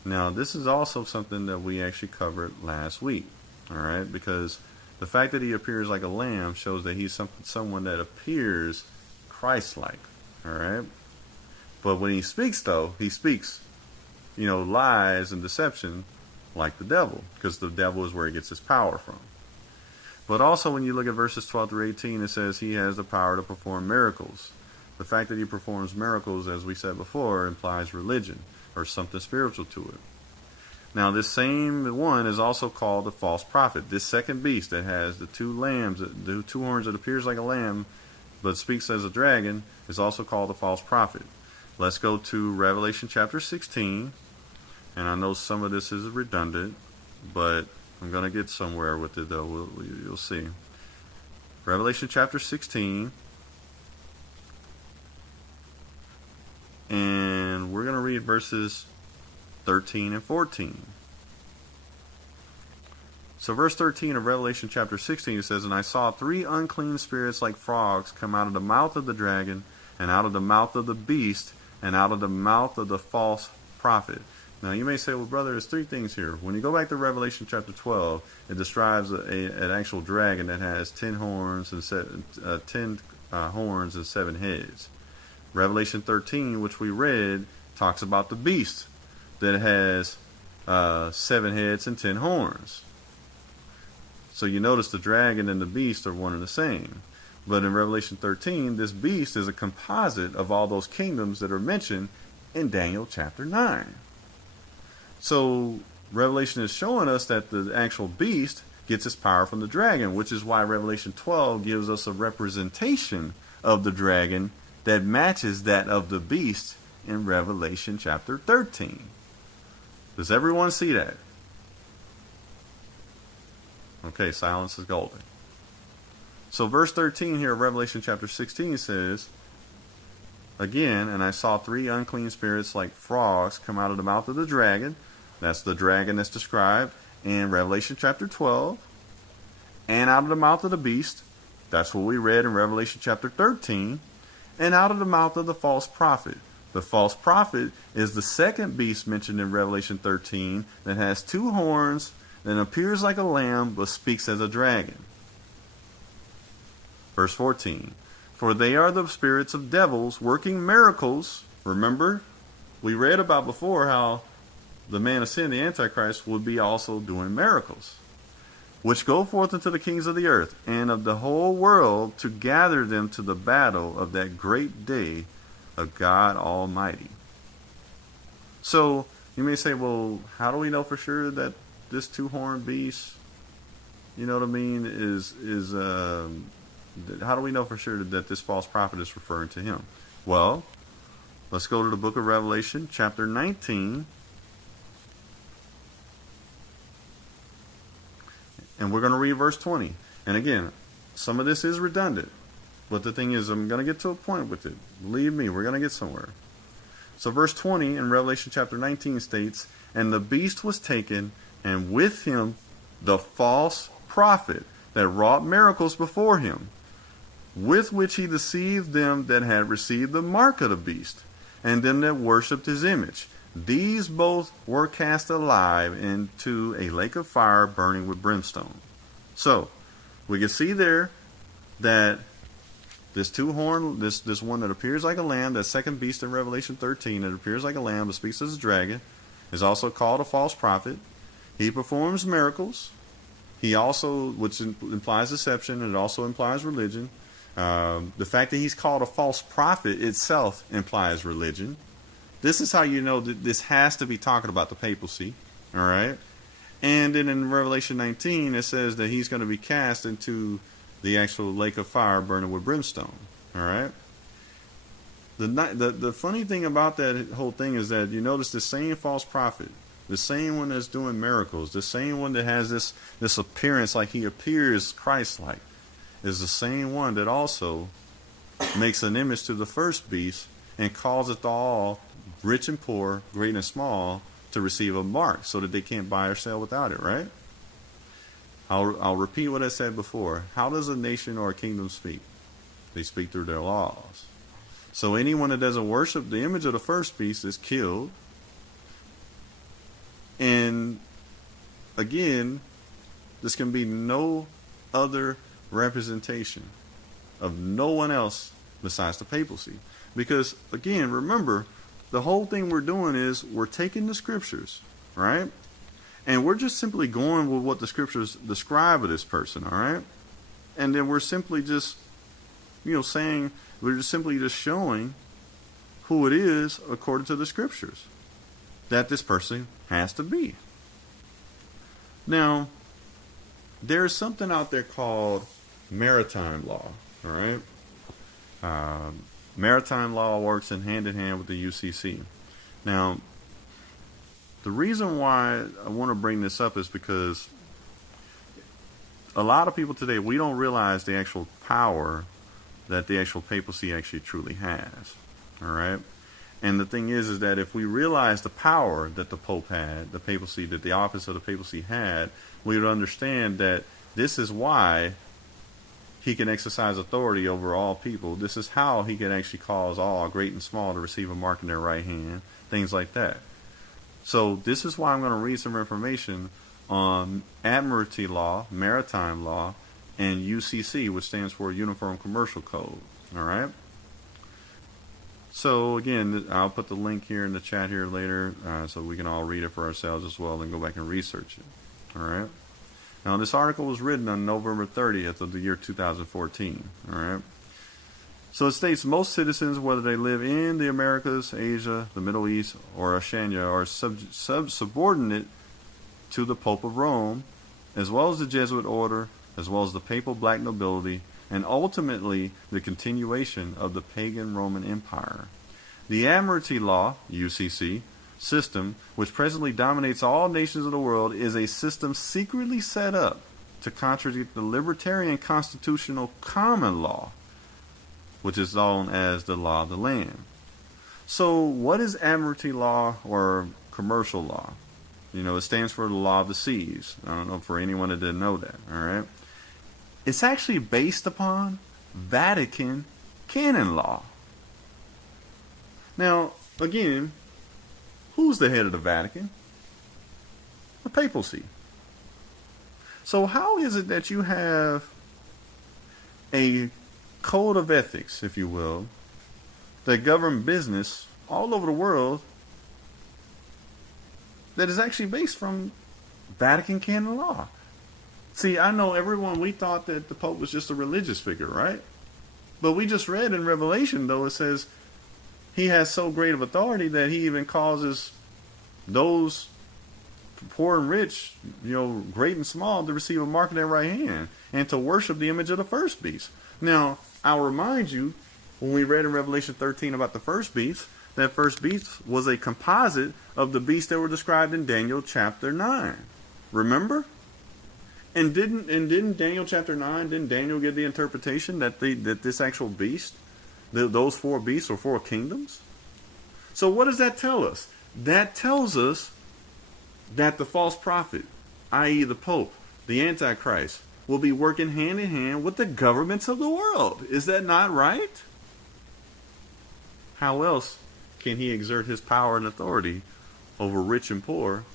Now, this is also something that we actually covered last week, all right? Because the fact that he appears like a lamb shows that he's someone that appears Christ-like, all right? But when he speaks, though, he speaks, lies and deception like the devil, because the devil is where he gets his power from. But also when you look at verses 12 through 18, it says he has the power to perform miracles. The fact that he performs miracles, as we said before, implies religion or something spiritual to it. Now, this same one is also called the false prophet. This second beast that has the 2 lambs, the 2 horns that appears like a lamb but speaks as a dragon, is also called the false prophet. Let's go to Revelation chapter 16. And I know some of this is redundant, but I'm going to get somewhere with it, though. You'll see. Revelation chapter 16. And we're going to read verses 13 and 14. So verse 13 of Revelation chapter 16, it says, And I saw 3 unclean spirits like frogs come out of the mouth of the dragon, and out of the mouth of the beast, and out of the mouth of the false prophet. Now, you may say, well, brother, there's 3 things here. When you go back to Revelation chapter 12, it describes an actual dragon that has 10 horns and 7 heads. Revelation 13, which we read, talks about the beast that has 7 heads and 10 horns. So you notice the dragon and the beast are one and the same. But in Revelation 13, this beast is a composite of all those kingdoms that are mentioned in Daniel chapter 9. So Revelation is showing us that the actual beast gets its power from the dragon, which is why Revelation 12 gives us a representation of the dragon that matches that of the beast in Revelation chapter 13. Does everyone see that? Okay, silence is golden. So verse 13 here of Revelation chapter 16 says, again, and I saw 3 unclean spirits like frogs come out of the mouth of the dragon. That's the dragon that's described in Revelation chapter 12. And out of the mouth of the beast. That's what we read in Revelation chapter 13. And out of the mouth of the false prophet. The false prophet is the second beast mentioned in Revelation 13 that has 2 horns, that appears like a lamb, but speaks as a dragon. Verse 14. For they are the spirits of devils working miracles. Remember, we read about before how the man of sin, the Antichrist, would be also doing miracles, which go forth into the kings of the earth and of the whole world to gather them to the battle of that great day of God Almighty. So you may say, well, how do we know for sure that this 2-horned beast, you know what I mean, is how do we know for sure that this false prophet is referring to him? Well, let's go to the book of Revelation, chapter 19. And we're going to read verse 20. And again, some of this is redundant. But the thing is, I'm going to get to a point with it. Believe me, we're going to get somewhere. So verse 20 in Revelation chapter 19 states, and the beast was taken, and with him the false prophet that wrought miracles before him, with which he deceived them that had received the mark of the beast, and them that worshipped his image. These both were cast alive into a lake of fire burning with brimstone. So, we can see there that this 2-horn, this one that appears like a lamb, that second beast in Revelation 13 that appears like a lamb but speaks as a dragon, is also called a false prophet. He performs miracles. He also, which implies deception, and it also implies religion. The fact that he's called a false prophet itself implies religion. This is how you know that this has to be talking about the papacy. All right? And then in Revelation 19, it says that he's going to be cast into the actual lake of fire burning with brimstone. All right? The funny thing about that whole thing is that you notice the same false prophet, the same one that's doing miracles, the same one that has this appearance like he appears Christ-like, is the same one that also makes an image to the first beast and causeth all, rich and poor, great and small, to receive a mark so that they can't buy or sell without it, right? I'll repeat what I said before. How does a nation or a kingdom speak? They speak through their laws. So anyone that doesn't worship the image of the first beast is killed. And again, this can be no other representation of no one else besides the papacy. Because again, remember, the whole thing we're doing is we're taking the scriptures, right? And we're just simply going with what the scriptures describe of this person, all right? And then we're simply just, saying, we're just simply just showing who it is according to the scriptures that this person has to be. Now, there's something out there called maritime law, all right? Maritime law works in hand with the UCC. Now, the reason why I want to bring this up is because a lot of people today, we don't realize the actual power that the actual papacy actually truly has. All right? And the thing is that if we realize the power that the Pope had, the papacy, that the office of the papacy had, we would understand that this is why he can exercise authority over all people. This is how he can actually cause all, great and small, to receive a mark in their right hand, things like that. So this is why I'm going to read some information on Admiralty Law, Maritime Law, and UCC, which stands for Uniform Commercial Code. All right? So again, I'll put the link here in the chat here later so we can all read it for ourselves as well and go back and research it. All right? Now, this article was written on November 30th of the year 2014. All right? So it states most citizens, whether they live in the Americas, Asia, the Middle East, or Oceania, are subordinate to the Pope of Rome, as well as the Jesuit order, as well as the papal black nobility, and ultimately the continuation of the pagan Roman Empire. The Admiralty Law, UCC, system, which presently dominates all nations of the world, is a system secretly set up to contradict the libertarian constitutional common law, which is known as the law of the land. So what is Admiralty Law or commercial law? You know, it stands for the law of the seas. I don't know for anyone that didn't know that, all right? It's actually based upon Vatican canon law. Now, again, who's the head of the Vatican? The papacy. So how is it that you have a code of ethics, if you will, that govern business all over the world that is actually based from Vatican canon law? See, I know we thought that the Pope was just a religious figure, right? But we just read in Revelation, though, it says he has so great of authority that he even causes those poor and rich, great and small, to receive a mark in their right hand and to worship the image of the first beast. Now, I'll remind you, when we read in Revelation 13 about the first beast, that first beast was a composite of the beasts that were described in Daniel chapter 9. Remember? And didn't Daniel chapter 9, didn't Daniel give the interpretation that this actual beast, those four beasts are four kingdoms? So what does that tell us? That tells us that the false prophet, i.e. the Pope, the Antichrist, will be working hand in hand with the governments of the world. Is that not right? How else can he exert his power and authority over rich and poor,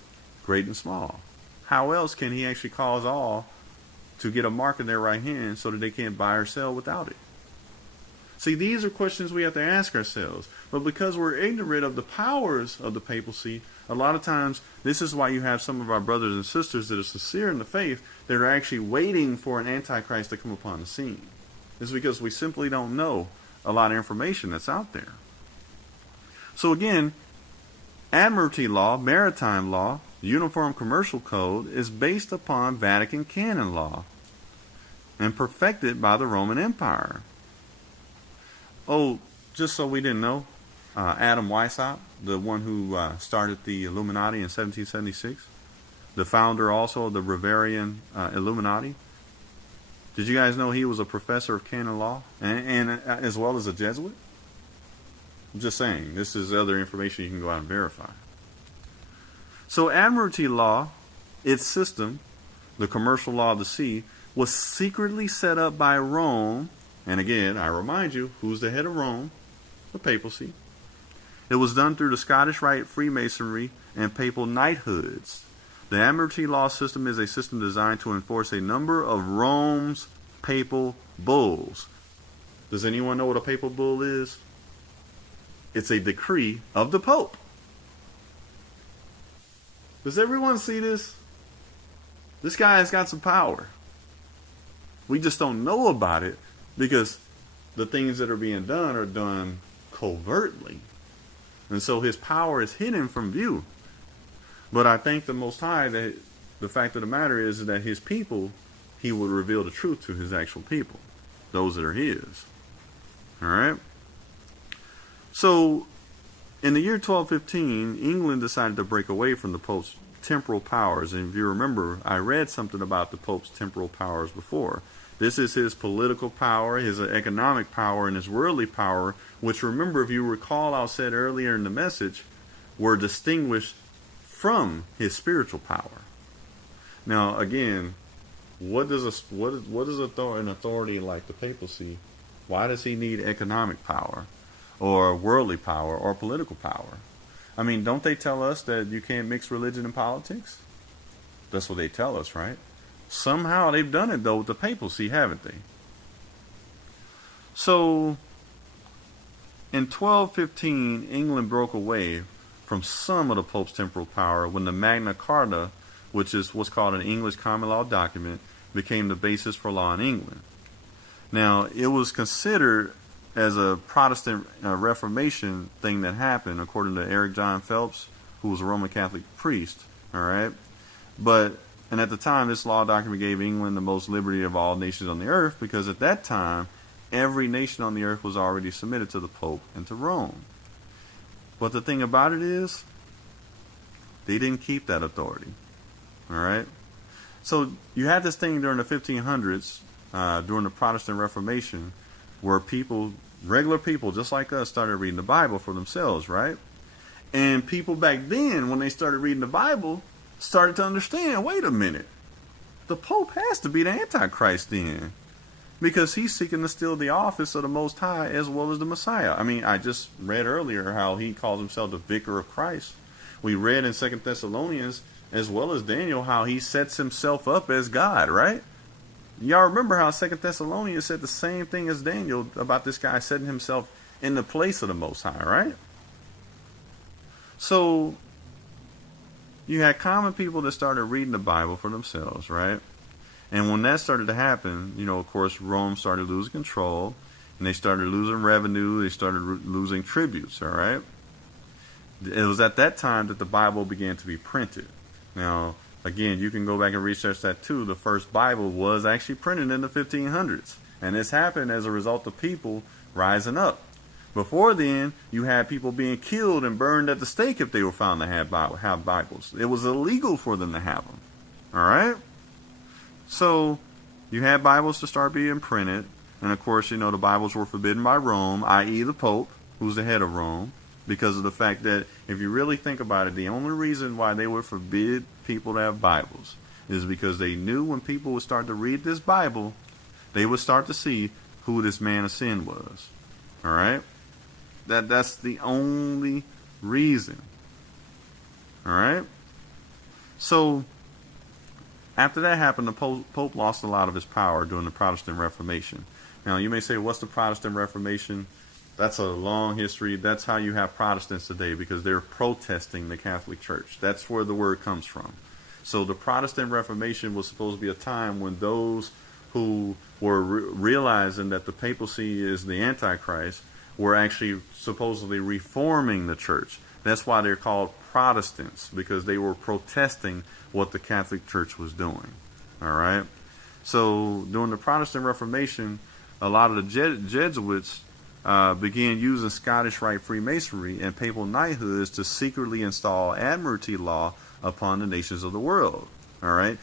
great and small? How else can he actually cause all to get a mark in their right hand so that they can't buy or sell without it? See, these are questions we have to ask ourselves. But because we're ignorant of the powers of the papacy, a lot of times this is why you have some of our brothers and sisters that are sincere in the faith that are actually waiting for an Antichrist to come upon the scene. It's because we simply don't know a lot of information that's out there. So again, Admiralty Law, Maritime Law, Uniform Commercial Code is based upon Vatican canon law and perfected by the Roman Empire. Oh, just so we didn't know, Adam Weishaupt, the one who started the Illuminati in 1776, the founder also of the Bavarian Illuminati. Did you guys know he was a professor of canon law and as well as a Jesuit? I'm just saying, this is other information you can go out and verify. So Admiralty Law, its system, the commercial law of the sea, was secretly set up by Rome. And again, I remind you, who's the head of Rome? The papacy. It was done through the Scottish Rite, Freemasonry, and papal knighthoods. The Admiralty Law system is a system designed to enforce a number of Rome's papal bulls. Does anyone know what a papal bull is? It's a decree of the Pope. Does everyone see this? This guy has got some power. We just don't know about it because the things that are being done are done covertly. And so his power is hidden from view. But I thank the Most High that the fact of the matter is that his people, he will reveal the truth to his actual people, those that are his. All right? So, in the year 1215, England decided to break away from the Pope's temporal powers. And if you remember, I read something about the Pope's temporal powers before. This is his political power, his economic power, and his worldly power, which, remember, if you recall, I said earlier in the message, were distinguished from his spiritual power. Now, again, what does an authority like the papacy, why does he need economic power, or worldly power, or political power? I mean, don't they tell us that you can't mix religion and politics? That's what they tell us, right? Somehow they've done it, though, with the papacy, haven't they? So, in 1215, England broke away from some of the Pope's temporal power when the Magna Carta, which is what's called an English common law document, became the basis for law in England. Now, it was considered as a Protestant Reformation thing that happened, according to Eric John Phelps, who was a Roman Catholic priest. All right, and at the time, this law document gave England the most liberty of all nations on the earth, because at that time, every nation on the earth was already submitted to the Pope and to Rome. But the thing about it is, they didn't keep that authority. All right, so you had this thing during the 1500s, during the Protestant Reformation, where people, regular people just like us, started reading the Bible for themselves, right? And people back then, when they started reading the Bible, started to understand, wait a minute, the Pope has to be the Antichrist then, because he's seeking to steal the office of the Most High as well as the Messiah. I mean, I just read earlier how he calls himself the Vicar of Christ. We read in 2 Thessalonians, as well as Daniel, how he sets himself up as God, right? Y'all remember how 2 Thessalonians said the same thing as Daniel about this guy setting himself in the place of the Most High, right? So you had common people that started reading the Bible for themselves, right? And when that started to happen, of course, Rome started losing control, and they started losing revenue, they started losing tributes, all right? It was at that time that the Bible began to be printed. Now, again, you can go back and research that too. The first Bible was actually printed in the 1500s. And this happened as a result of people rising up. Before then, you had people being killed and burned at the stake if they were found to have Bibles. It was illegal for them to have them. All right? So, you had Bibles to start being printed. And of course, the Bibles were forbidden by Rome, i.e. the Pope, who's the head of Rome. Because of the fact that, if you really think about it, the only reason why they would forbid people to have Bibles is because they knew when people would start to read this Bible, they would start to see who this man of sin was. All right? That's the only reason. All right? So, after that happened, the Pope lost a lot of his power during the Protestant Reformation. Now, you may say, what's the Protestant Reformation? That's a long history. That's how you have Protestants today, because they're protesting the Catholic Church. That's where the word comes from. So the Protestant Reformation was supposed to be a time when those who were realizing that the papacy is the Antichrist were actually supposedly reforming the church. That's why they're called Protestants, because they were protesting what the Catholic Church was doing. All right? So during the Protestant Reformation, a lot of the Jesuits began using Scottish Rite Freemasonry and papal knighthoods to secretly install admiralty law upon the nations of the world. All right,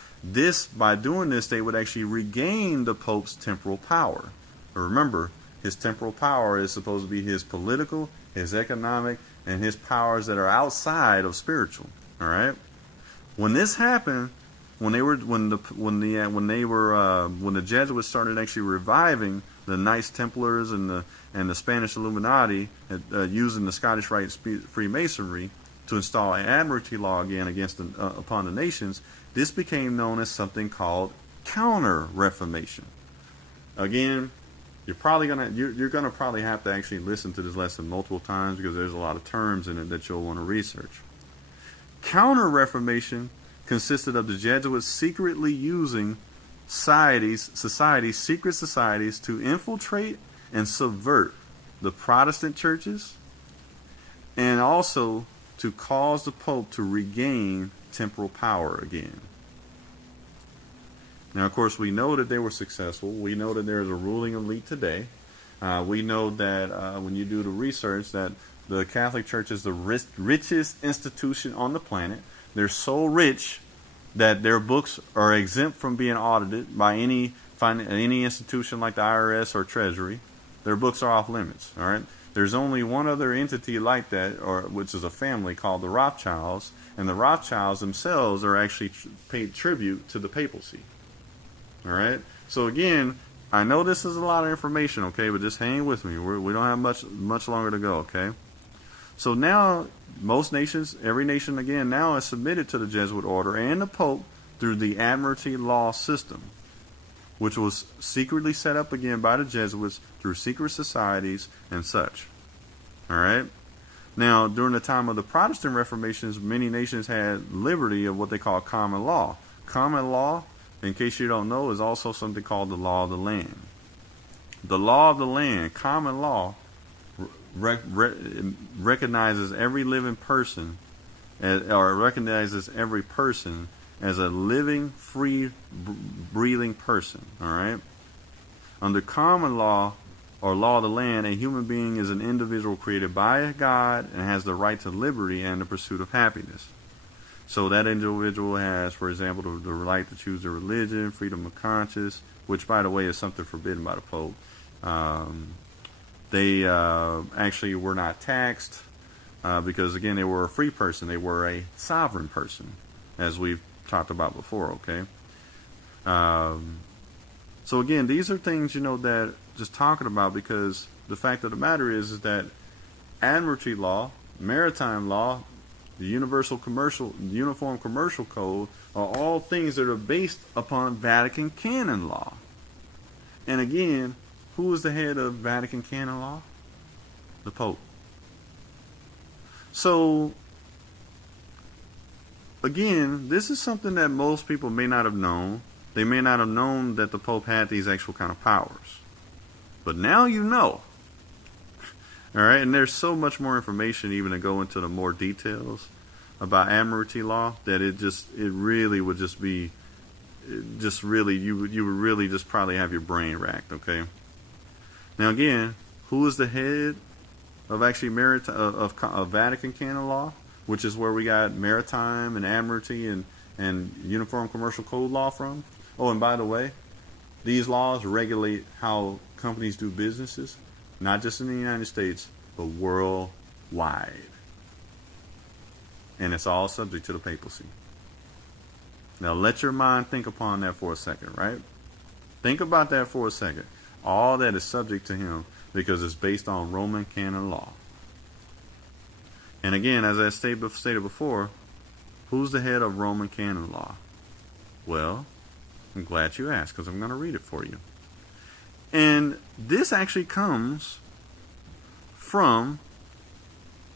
by doing this, they would actually regain the Pope's temporal power. But remember, his temporal power is supposed to be his political, his economic, and his powers that are outside of spiritual. All right, when this happened, when the Jesuits started actually reviving the Knights Templars and the Spanish Illuminati, using the Scottish Rite Freemasonry to install an admiralty law again upon the nations, this became known as something called Counter-Reformation. Again, you're gonna probably have to actually listen to this lesson multiple times, because there's a lot of terms in it that you'll want to research. Counter-Reformation consisted of the Jesuits secretly using secret societies to infiltrate and subvert the Protestant churches, and also to cause the Pope to regain temporal power again. Now, of course, we know that they were successful. We know that there is a ruling elite today. We know that when you do the research, that the Catholic Church is the richest institution on the planet. They're so rich that their books are exempt from being audited by any institution like the IRS or Treasury. Their books are off limits. All right. There's only one other entity like that, which is a family called the Rothschilds, and the Rothschilds themselves are actually paid tribute to the papacy. All right. So again, I know this is a lot of information, okay, but just hang with me. We don't have much longer to go, okay? So now, most nations, every nation again now is submitted to the Jesuit order and the Pope through the admiralty law system, which was secretly set up again by the Jesuits through secret societies and such. All right. Now, during the time of the Protestant Reformations, many nations had liberty of what they call common law. Common law, in case you don't know, is also something called the law of the land. The law of the land, common law, recognizes every living person, or recognizes every person as a living, free, breathing person. All right. Under common law, or law of the land, a human being is an individual created by God and has the right to liberty and the pursuit of happiness. So that individual has, for example, the right to choose their religion, freedom of conscience, which, by the way, is something forbidden by the Pope. They actually were not taxed because, again, they were a free person. They were a sovereign person, as we've talked about before, okay? So, again, these are things, that just talking about, because the fact of the matter is that admiralty law, maritime law, the Uniform Commercial Code are all things that are based upon Vatican canon law. And again, who is the head of Vatican canon law? The Pope. So, again, this is something that most people may not have known. They may not have known that the Pope had these actual kind of powers. But now you know. All right, and there's so much more information even to go into the more details about admiralty law that you would really just probably have your brain racked, okay? Now again, who is the head of actually of Vatican canon law, which is where we got maritime and admiralty and Uniform Commercial Code law from? Oh, and by the way, these laws regulate how companies do businesses, not just in the United States, but worldwide. And it's all subject to the papacy. Now let your mind think upon that for a second, right? Think about that for a second. All that is subject to him because it's based on Roman canon law. And again, as I stated before, who's the head of Roman canon law? Well, I'm glad you asked, because I'm going to read it for you. And this actually comes from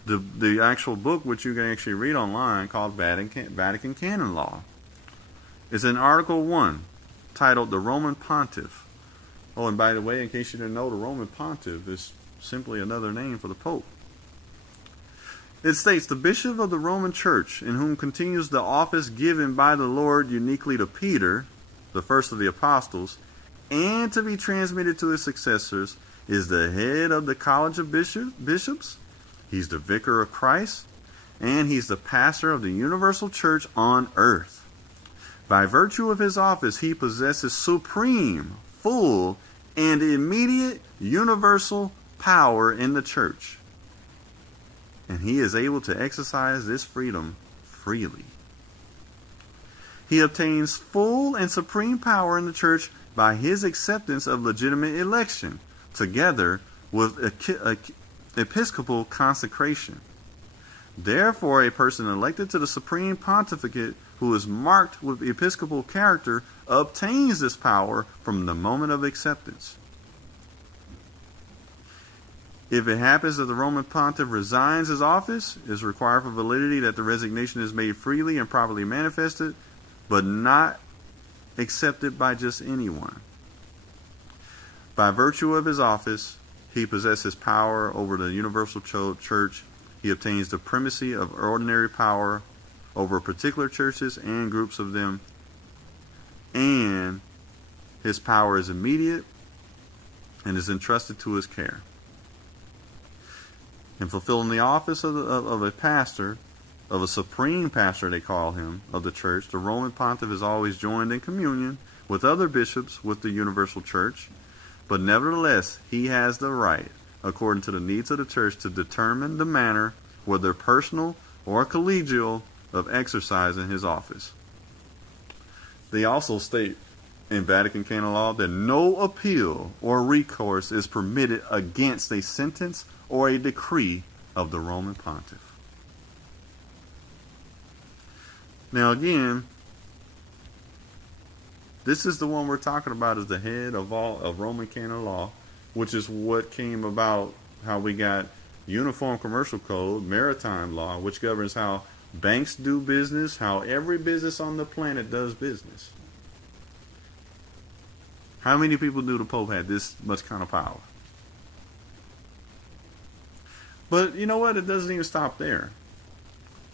the actual book, which you can actually read online, called Vatican Canon Law. It's in Article 1, titled The Roman Pontiff. Oh, and by the way, in case you didn't know, the Roman Pontiff is simply another name for the Pope. It states, the Bishop of the Roman Church, in whom continues the office given by the Lord uniquely to Peter, the first of the apostles, and to be transmitted to his successors, is the head of the College of Bishops. He's the Vicar of Christ, and he's the pastor of the universal church on earth. By virtue of his office, he possesses supreme, full, and immediate universal power in the church. And he is able to exercise this freedom freely. He obtains full and supreme power in the church by his acceptance of legitimate election, together with episcopal consecration. Therefore, a person elected to the supreme pontificate who is marked with episcopal character obtains this power from the moment of acceptance. If it happens that the Roman pontiff resigns his office, it is required for validity that the resignation is made freely and properly manifested, but not accepted by just anyone. By virtue of his office, he possesses power over the universal church. He obtains the primacy of ordinary power over particular churches and groups of them. And his power is immediate and is entrusted to his care. In fulfilling the office of a pastor, of a supreme pastor they call him, of the church, the Roman pontiff is always joined in communion with other bishops with the universal church. But nevertheless, he has the right, according to the needs of the church, to determine the manner, whether personal or collegial, of exercising his office. They also state in Vatican canon law that no appeal or recourse is permitted against a sentence or a decree of the Roman pontiff. Now again, this is the one we're talking about as the head of Roman canon law, which is what came about how we got Uniform Commercial Code, maritime law, which governs how banks do business, how every business on the planet does business. How many people knew the Pope had this much kind of power? But you know what? It doesn't even stop there.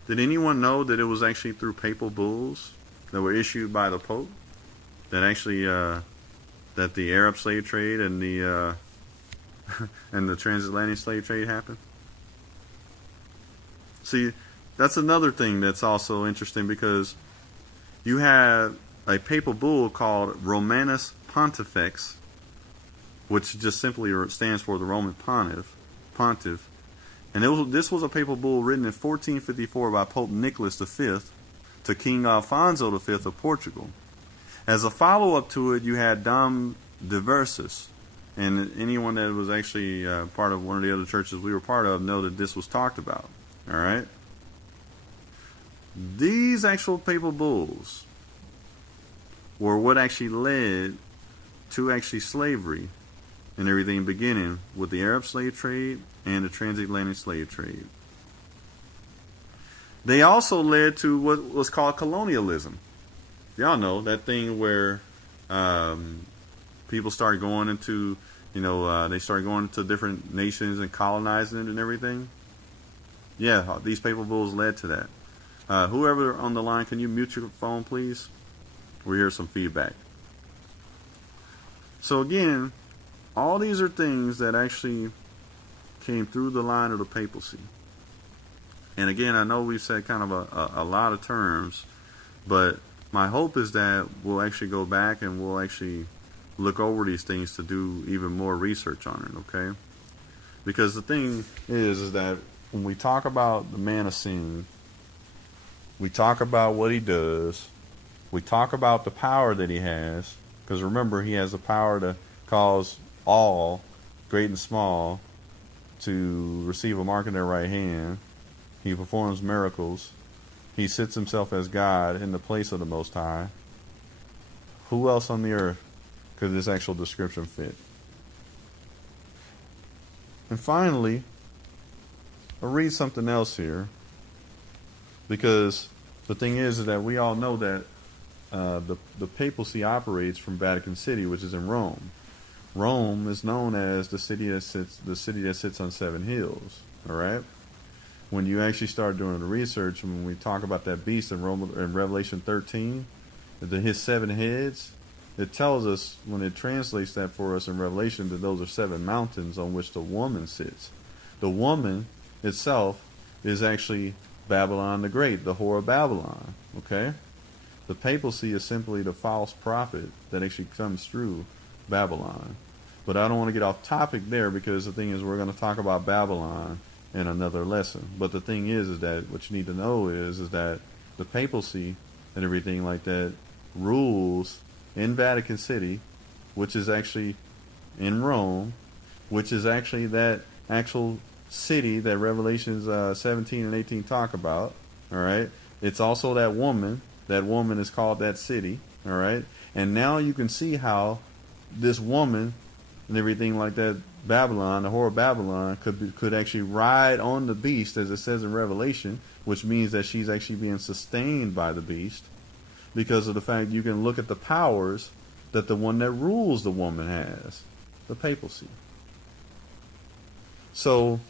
Did anyone know that it was actually through papal bulls that were issued by the Pope that actually that the Arab slave trade and the and the transatlantic slave trade happened? See, that's another thing that's also interesting, because you have a papal bull called Romanus Pontifex, which just simply stands for the Roman Pontiff. And this was a papal bull written in 1454 by Pope Nicholas V to King Alfonso V of Portugal. As a follow-up to it, you had Dom Diversus. And anyone that was actually part of one of the other churches we were part of know that this was talked about. All right? These actual papal bulls were what actually led to actually slavery and everything, beginning with the Arab slave trade and the transatlantic slave trade. They also led to what was called colonialism. Y'all know that thing where people start going into, they start going to different nations and colonizing it and everything. Yeah, these papal bulls led to that. Whoever on the line, can you mute your phone, please? We hear some feedback. So again, all these are things that actually came through the line of the papacy. And again, I know we've said kind of a lot of terms, but my hope is that we'll actually go back and we'll actually look over these things to do even more research on it, okay? Because the thing is that when we talk about the man of sin, we talk about what he does, we talk about the power that he has, because remember, he has the power to cause all, great and small, to receive a mark in their right hand. He performs miracles. He sits himself as God in the place of the Most High. Who else on the earth could this actual description fit? And finally, I'll read something else here, because the thing is that we all know that the papacy operates from Vatican City, which is in Rome. Rome is known as the city that sits on seven hills. All right. When you actually start doing the research, and when we talk about that beast in Revelation 13, his seven heads, it tells us when it translates that for us in Revelation that those are seven mountains on which the woman sits. The woman itself is actually Babylon the Great, the whore of Babylon. Okay. The papacy is simply the false prophet that actually comes through Babylon. But I don't want to get off topic there, because the thing is we're going to talk about Babylon in another lesson. But the thing is that what you need to know is that the papacy and everything like that rules in Vatican City, which is actually in Rome, which is actually that actual city that Revelations 17 and 18 talk about. All right. It's also that woman. That woman is called that city. All right. And now you can see how this woman and everything like that, Babylon, the whore of Babylon, could actually ride on the beast, as it says in Revelation, which means that she's actually being sustained by the beast, because of the fact you can look at the powers that the one that rules the woman has, the papacy. So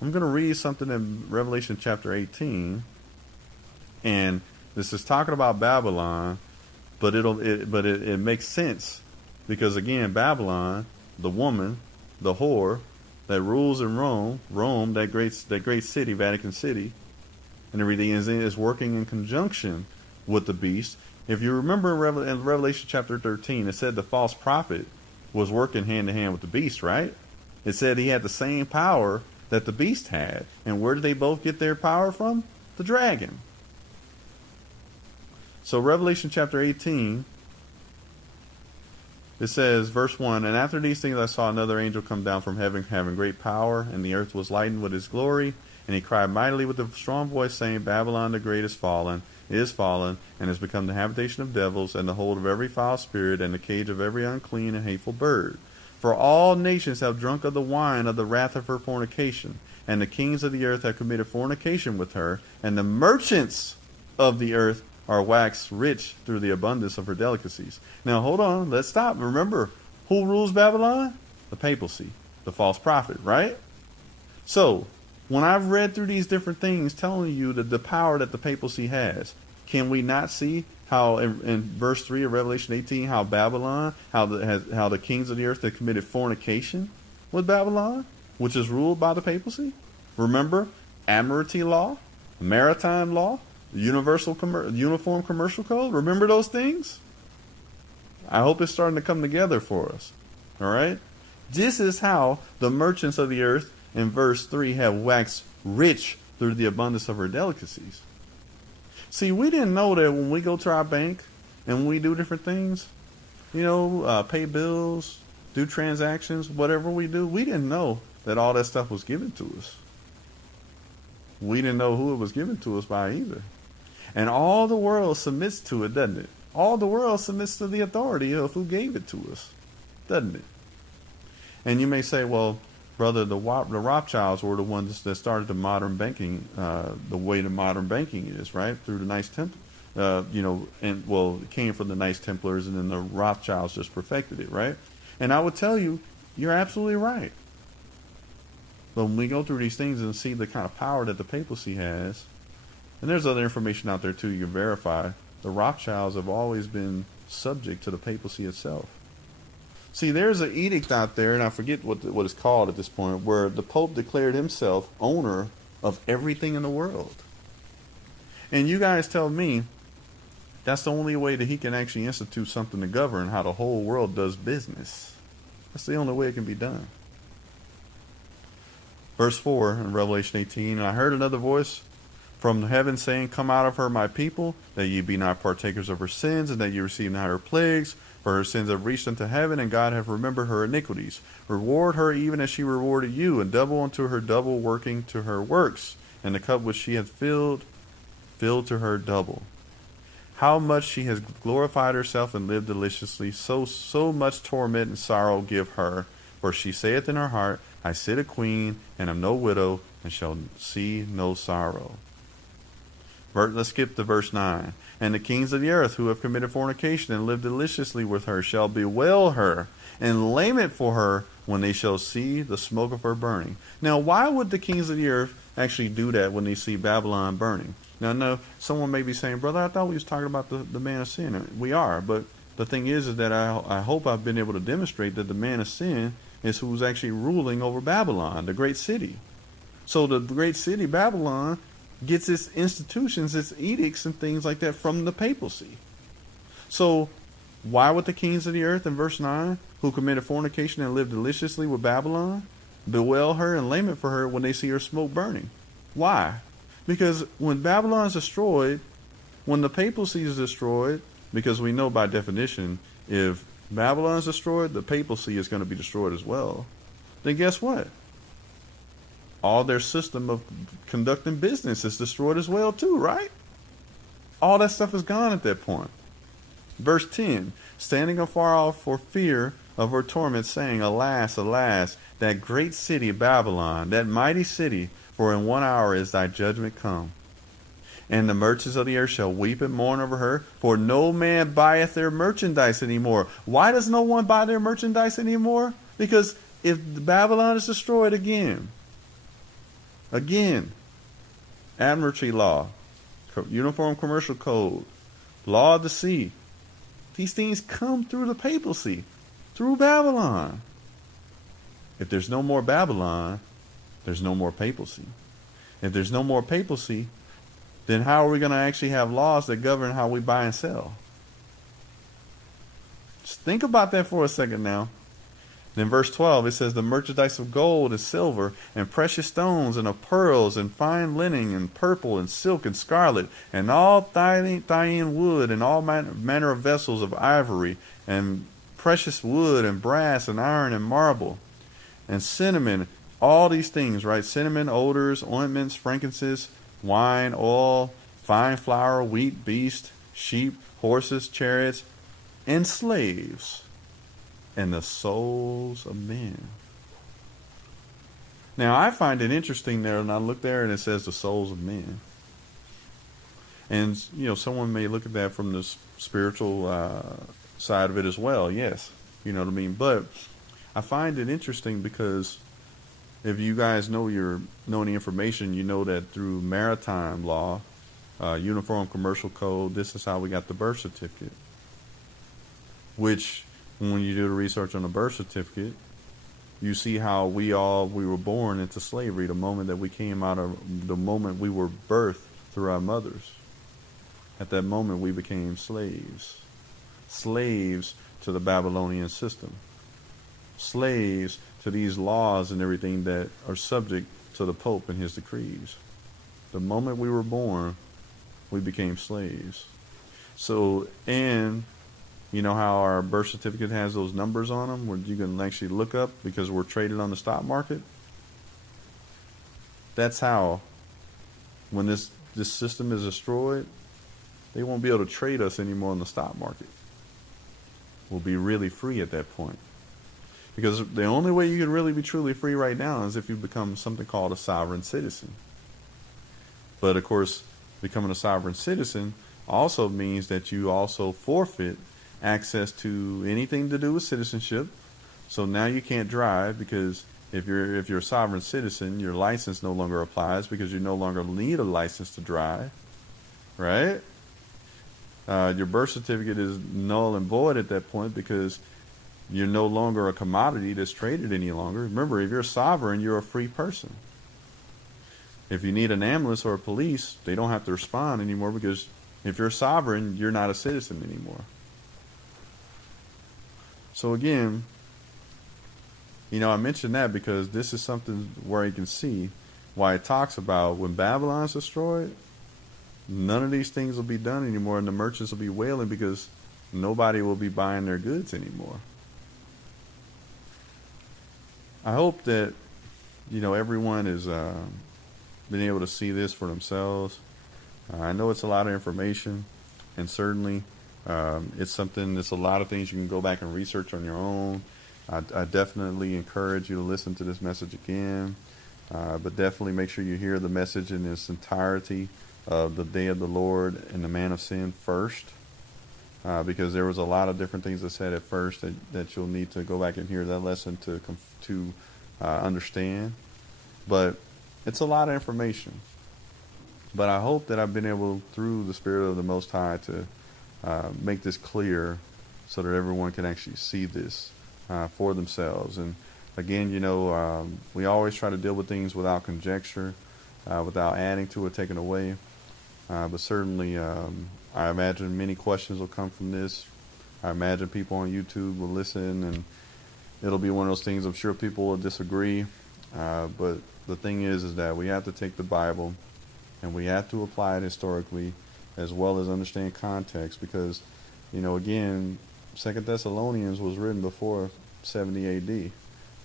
I'm going to read something in Revelation chapter 18, and this is talking about Babylon, but it makes sense. Because again, Babylon, the woman, the whore that rules in Rome, that great city, Vatican City, and everything is working in conjunction with the beast. If you remember in Revelation chapter 13, it said the false prophet was working hand in hand with the beast, right? It said he had the same power that the beast had. And where did they both get their power from? The dragon. So Revelation chapter 18, it says, verse 1, "And after these things I saw another angel come down from heaven, having great power, and the earth was lightened with his glory. And he cried mightily with a strong voice, saying, Babylon the great is fallen, and has become the habitation of devils, and the hold of every foul spirit, and the cage of every unclean and hateful bird. For all nations have drunk of the wine of the wrath of her fornication, and the kings of the earth have committed fornication with her, and the merchants of the earth are waxed rich through the abundance of her delicacies." Now hold on, let's stop. Remember, Who rules Babylon? The papacy, the false prophet, right? So, when I've read through these different things telling you that the power that the papacy has, can we not see how in verse 3 of Revelation 18, how Babylon, how the kings of the earth that committed fornication with Babylon, which is ruled by the papacy? Remember, admiralty law, maritime law, uniform commercial code. Remember those things? I hope it's starting to come together for us. All right? This is how the merchants of the earth in verse 3 have waxed rich through the abundance of her delicacies. See, we didn't know that when we go to our bank and we do different things, pay bills, do transactions, whatever we do, we didn't know that all that stuff was given to us. We didn't know who it was given to us by either. And all the world submits to it, doesn't it? All the world submits to the authority of who gave it to us, doesn't it? And you may say, well, brother, the Rothschilds were the ones that started the modern banking, the way the modern banking is, right? Through the Knights Templar. It came from the Knights Templars, and then the Rothschilds just perfected it, right? And I would tell you, you're absolutely right. But when we go through these things and see the kind of power that the papacy has, and there's other information out there too you can verify, the Rothschilds have always been subject to the papacy itself. See, there's an edict out there, and I forget what it's called at this point, where the Pope declared himself owner of everything in the world. And you guys tell me that's the only way that he can actually institute something to govern how the whole world does business. That's the only way it can be done. Verse 4 in Revelation 18, and I heard another voice from heaven saying, come out of her, my people, that ye be not partakers of her sins, and that ye receive not her plagues. For her sins have reached unto heaven, and God hath remembered her iniquities. Reward her even as she rewarded you, and double unto her double, working to her works. And the cup which she hath filled to her double. How much she has glorified herself and lived deliciously, so much torment and sorrow give her. For she saith in her heart, I sit a queen, and am no widow, and shall see no sorrow. Let's skip to verse 9. And the kings of the earth who have committed fornication and lived deliciously with her shall bewail her and lament for her when they shall see the smoke of her burning. Now, why would the kings of the earth actually do that when they see Babylon burning? Now, I know someone may be saying, brother, I thought we was talking about the man of sin. We are, but the thing is that I hope I've been able to demonstrate that the man of sin is who's actually ruling over Babylon, the great city. So the great city, Babylon, gets its institutions, its edicts and things like that from the papacy. So why would the kings of the earth in verse 9, who committed fornication and lived deliciously with Babylon, bewail her and lament for her when they see her smoke burning? Why? Because when Babylon is destroyed, when the papacy is destroyed, because we know by definition, if Babylon is destroyed, the papacy is going to be destroyed as well. Then guess what? All their system of conducting business is destroyed as well too, right? All that stuff is gone at that point. Verse 10, standing afar off for fear of her torment, saying, Alas, alas, that great city Babylon, that mighty city, for in 1 hour is thy judgment come. And the merchants of the earth shall weep and mourn over her, for no man buyeth their merchandise anymore. Why does no one buy their merchandise anymore? Because if Babylon is destroyed again, admiralty law, uniform commercial code, law of the sea, these things come through the papacy, through Babylon. If there's no more Babylon, there's no more papacy. If there's no more papacy, then how are we going to actually have laws that govern how we buy and sell? Just think about that for a second now. Then verse 12, it says, the merchandise of gold and silver and precious stones and of pearls and fine linen and purple and silk and scarlet and all Thyine wood and all manner of vessels of ivory and precious wood and brass and iron and marble and cinnamon, all these things, right? Cinnamon, odors, ointments, frankincense, wine, oil, fine flour, wheat, beast, sheep, horses, chariots, and slaves, and the souls of men. Now, I find it interesting there, and I look there and it says the souls of men. And, someone may look at that from the spiritual side of it as well, yes. You know what I mean? But I find it interesting because if you guys know any information, you know that through maritime law, Uniform Commercial Code, this is how we got the birth certificate. Which, when you do the research on the birth certificate, you see how we were born into slavery the moment that we came out of, the moment we were birthed through our mothers. At that moment, we became slaves. Slaves to the Babylonian system. Slaves to these laws and everything that are subject to the Pope and his decrees. The moment we were born, we became slaves. So, and you know how our birth certificate has those numbers on them where you can actually look up because we're traded on the stock market? That's how, when this system is destroyed, they won't be able to trade us anymore on the stock market. We'll be really free at that point. Because the only way you can really be truly free right now is if you become something called a sovereign citizen. But of course, becoming a sovereign citizen also means that you also forfeit access to anything to do with citizenship. So now you can't drive because if you're a sovereign citizen, your license no longer applies because you no longer need a license to drive, right? Your birth certificate is null and void at that point because you're no longer a commodity that's traded any longer. Remember, if you're sovereign, you're a free person. If you need an ambulance or a police, they don't have to respond anymore because if you're sovereign, you're not a citizen anymore. So again, I mentioned that because this is something where you can see why it talks about when Babylon's destroyed, none of these things will be done anymore and the merchants will be wailing because nobody will be buying their goods anymore. I hope that, everyone has been able to see this for themselves. I know it's a lot of information, and certainly it's a lot of things you can go back and research on your own. I definitely encourage you to listen to this message again, but definitely make sure you hear the message in its entirety of the day of the Lord and the man of sin first, because there was a lot of different things I said at first that you'll need to go back and hear that lesson to understand. But it's a lot of information. But I hope that I've been able, through the Spirit of the Most High, to make this clear so that everyone can actually see this for themselves. And again, we always try to deal with things without conjecture, without adding to or taking away. But certainly, I imagine many questions will come from this. I imagine people on YouTube will listen, and it'll be one of those things. I'm sure people will disagree. But the thing is that we have to take the Bible and we have to apply it historically as well as understand context because, again, 2 Thessalonians was written before 70 AD.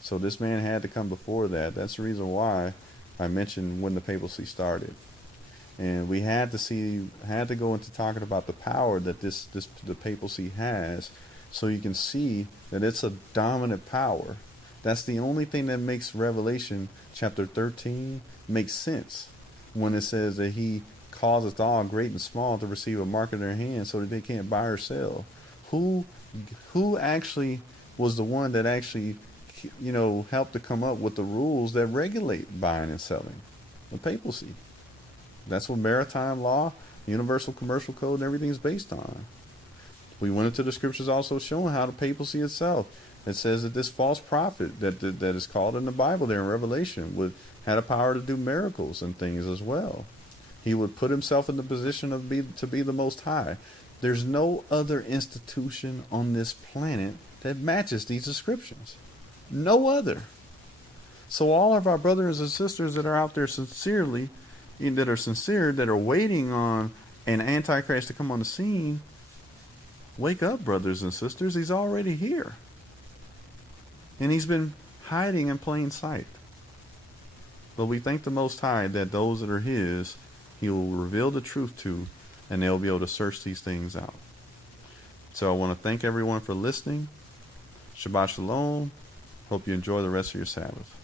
So this man had to come before that. That's the reason why I mentioned when the papacy started. And we had to go into talking about the power that the papacy has so you can see that it's a dominant power. That's the only thing that makes Revelation chapter 13 make sense when it says that he causeth all, great and small, to receive a mark in their hand so that they can't buy or sell. Who actually was the one that actually, helped to come up with the rules that regulate buying and selling? The papacy. That's what maritime law, universal commercial code, and everything is based on. We went into the scriptures also showing how the papacy itself, it says that this false prophet that is called in the Bible there in Revelation had a power to do miracles and things as well. He would put himself in the position to be the Most High. There's no other institution on this planet that matches these descriptions. No other. So all of our brothers and sisters that are out there that are waiting on an Antichrist to come on the scene, wake up, brothers and sisters. He's already here. And he's been hiding in plain sight. But we thank the Most High that those that are his, he will reveal the truth to, and they'll be able to search these things out. So I want to thank everyone for listening. Shabbat Shalom. Hope you enjoy the rest of your Sabbath.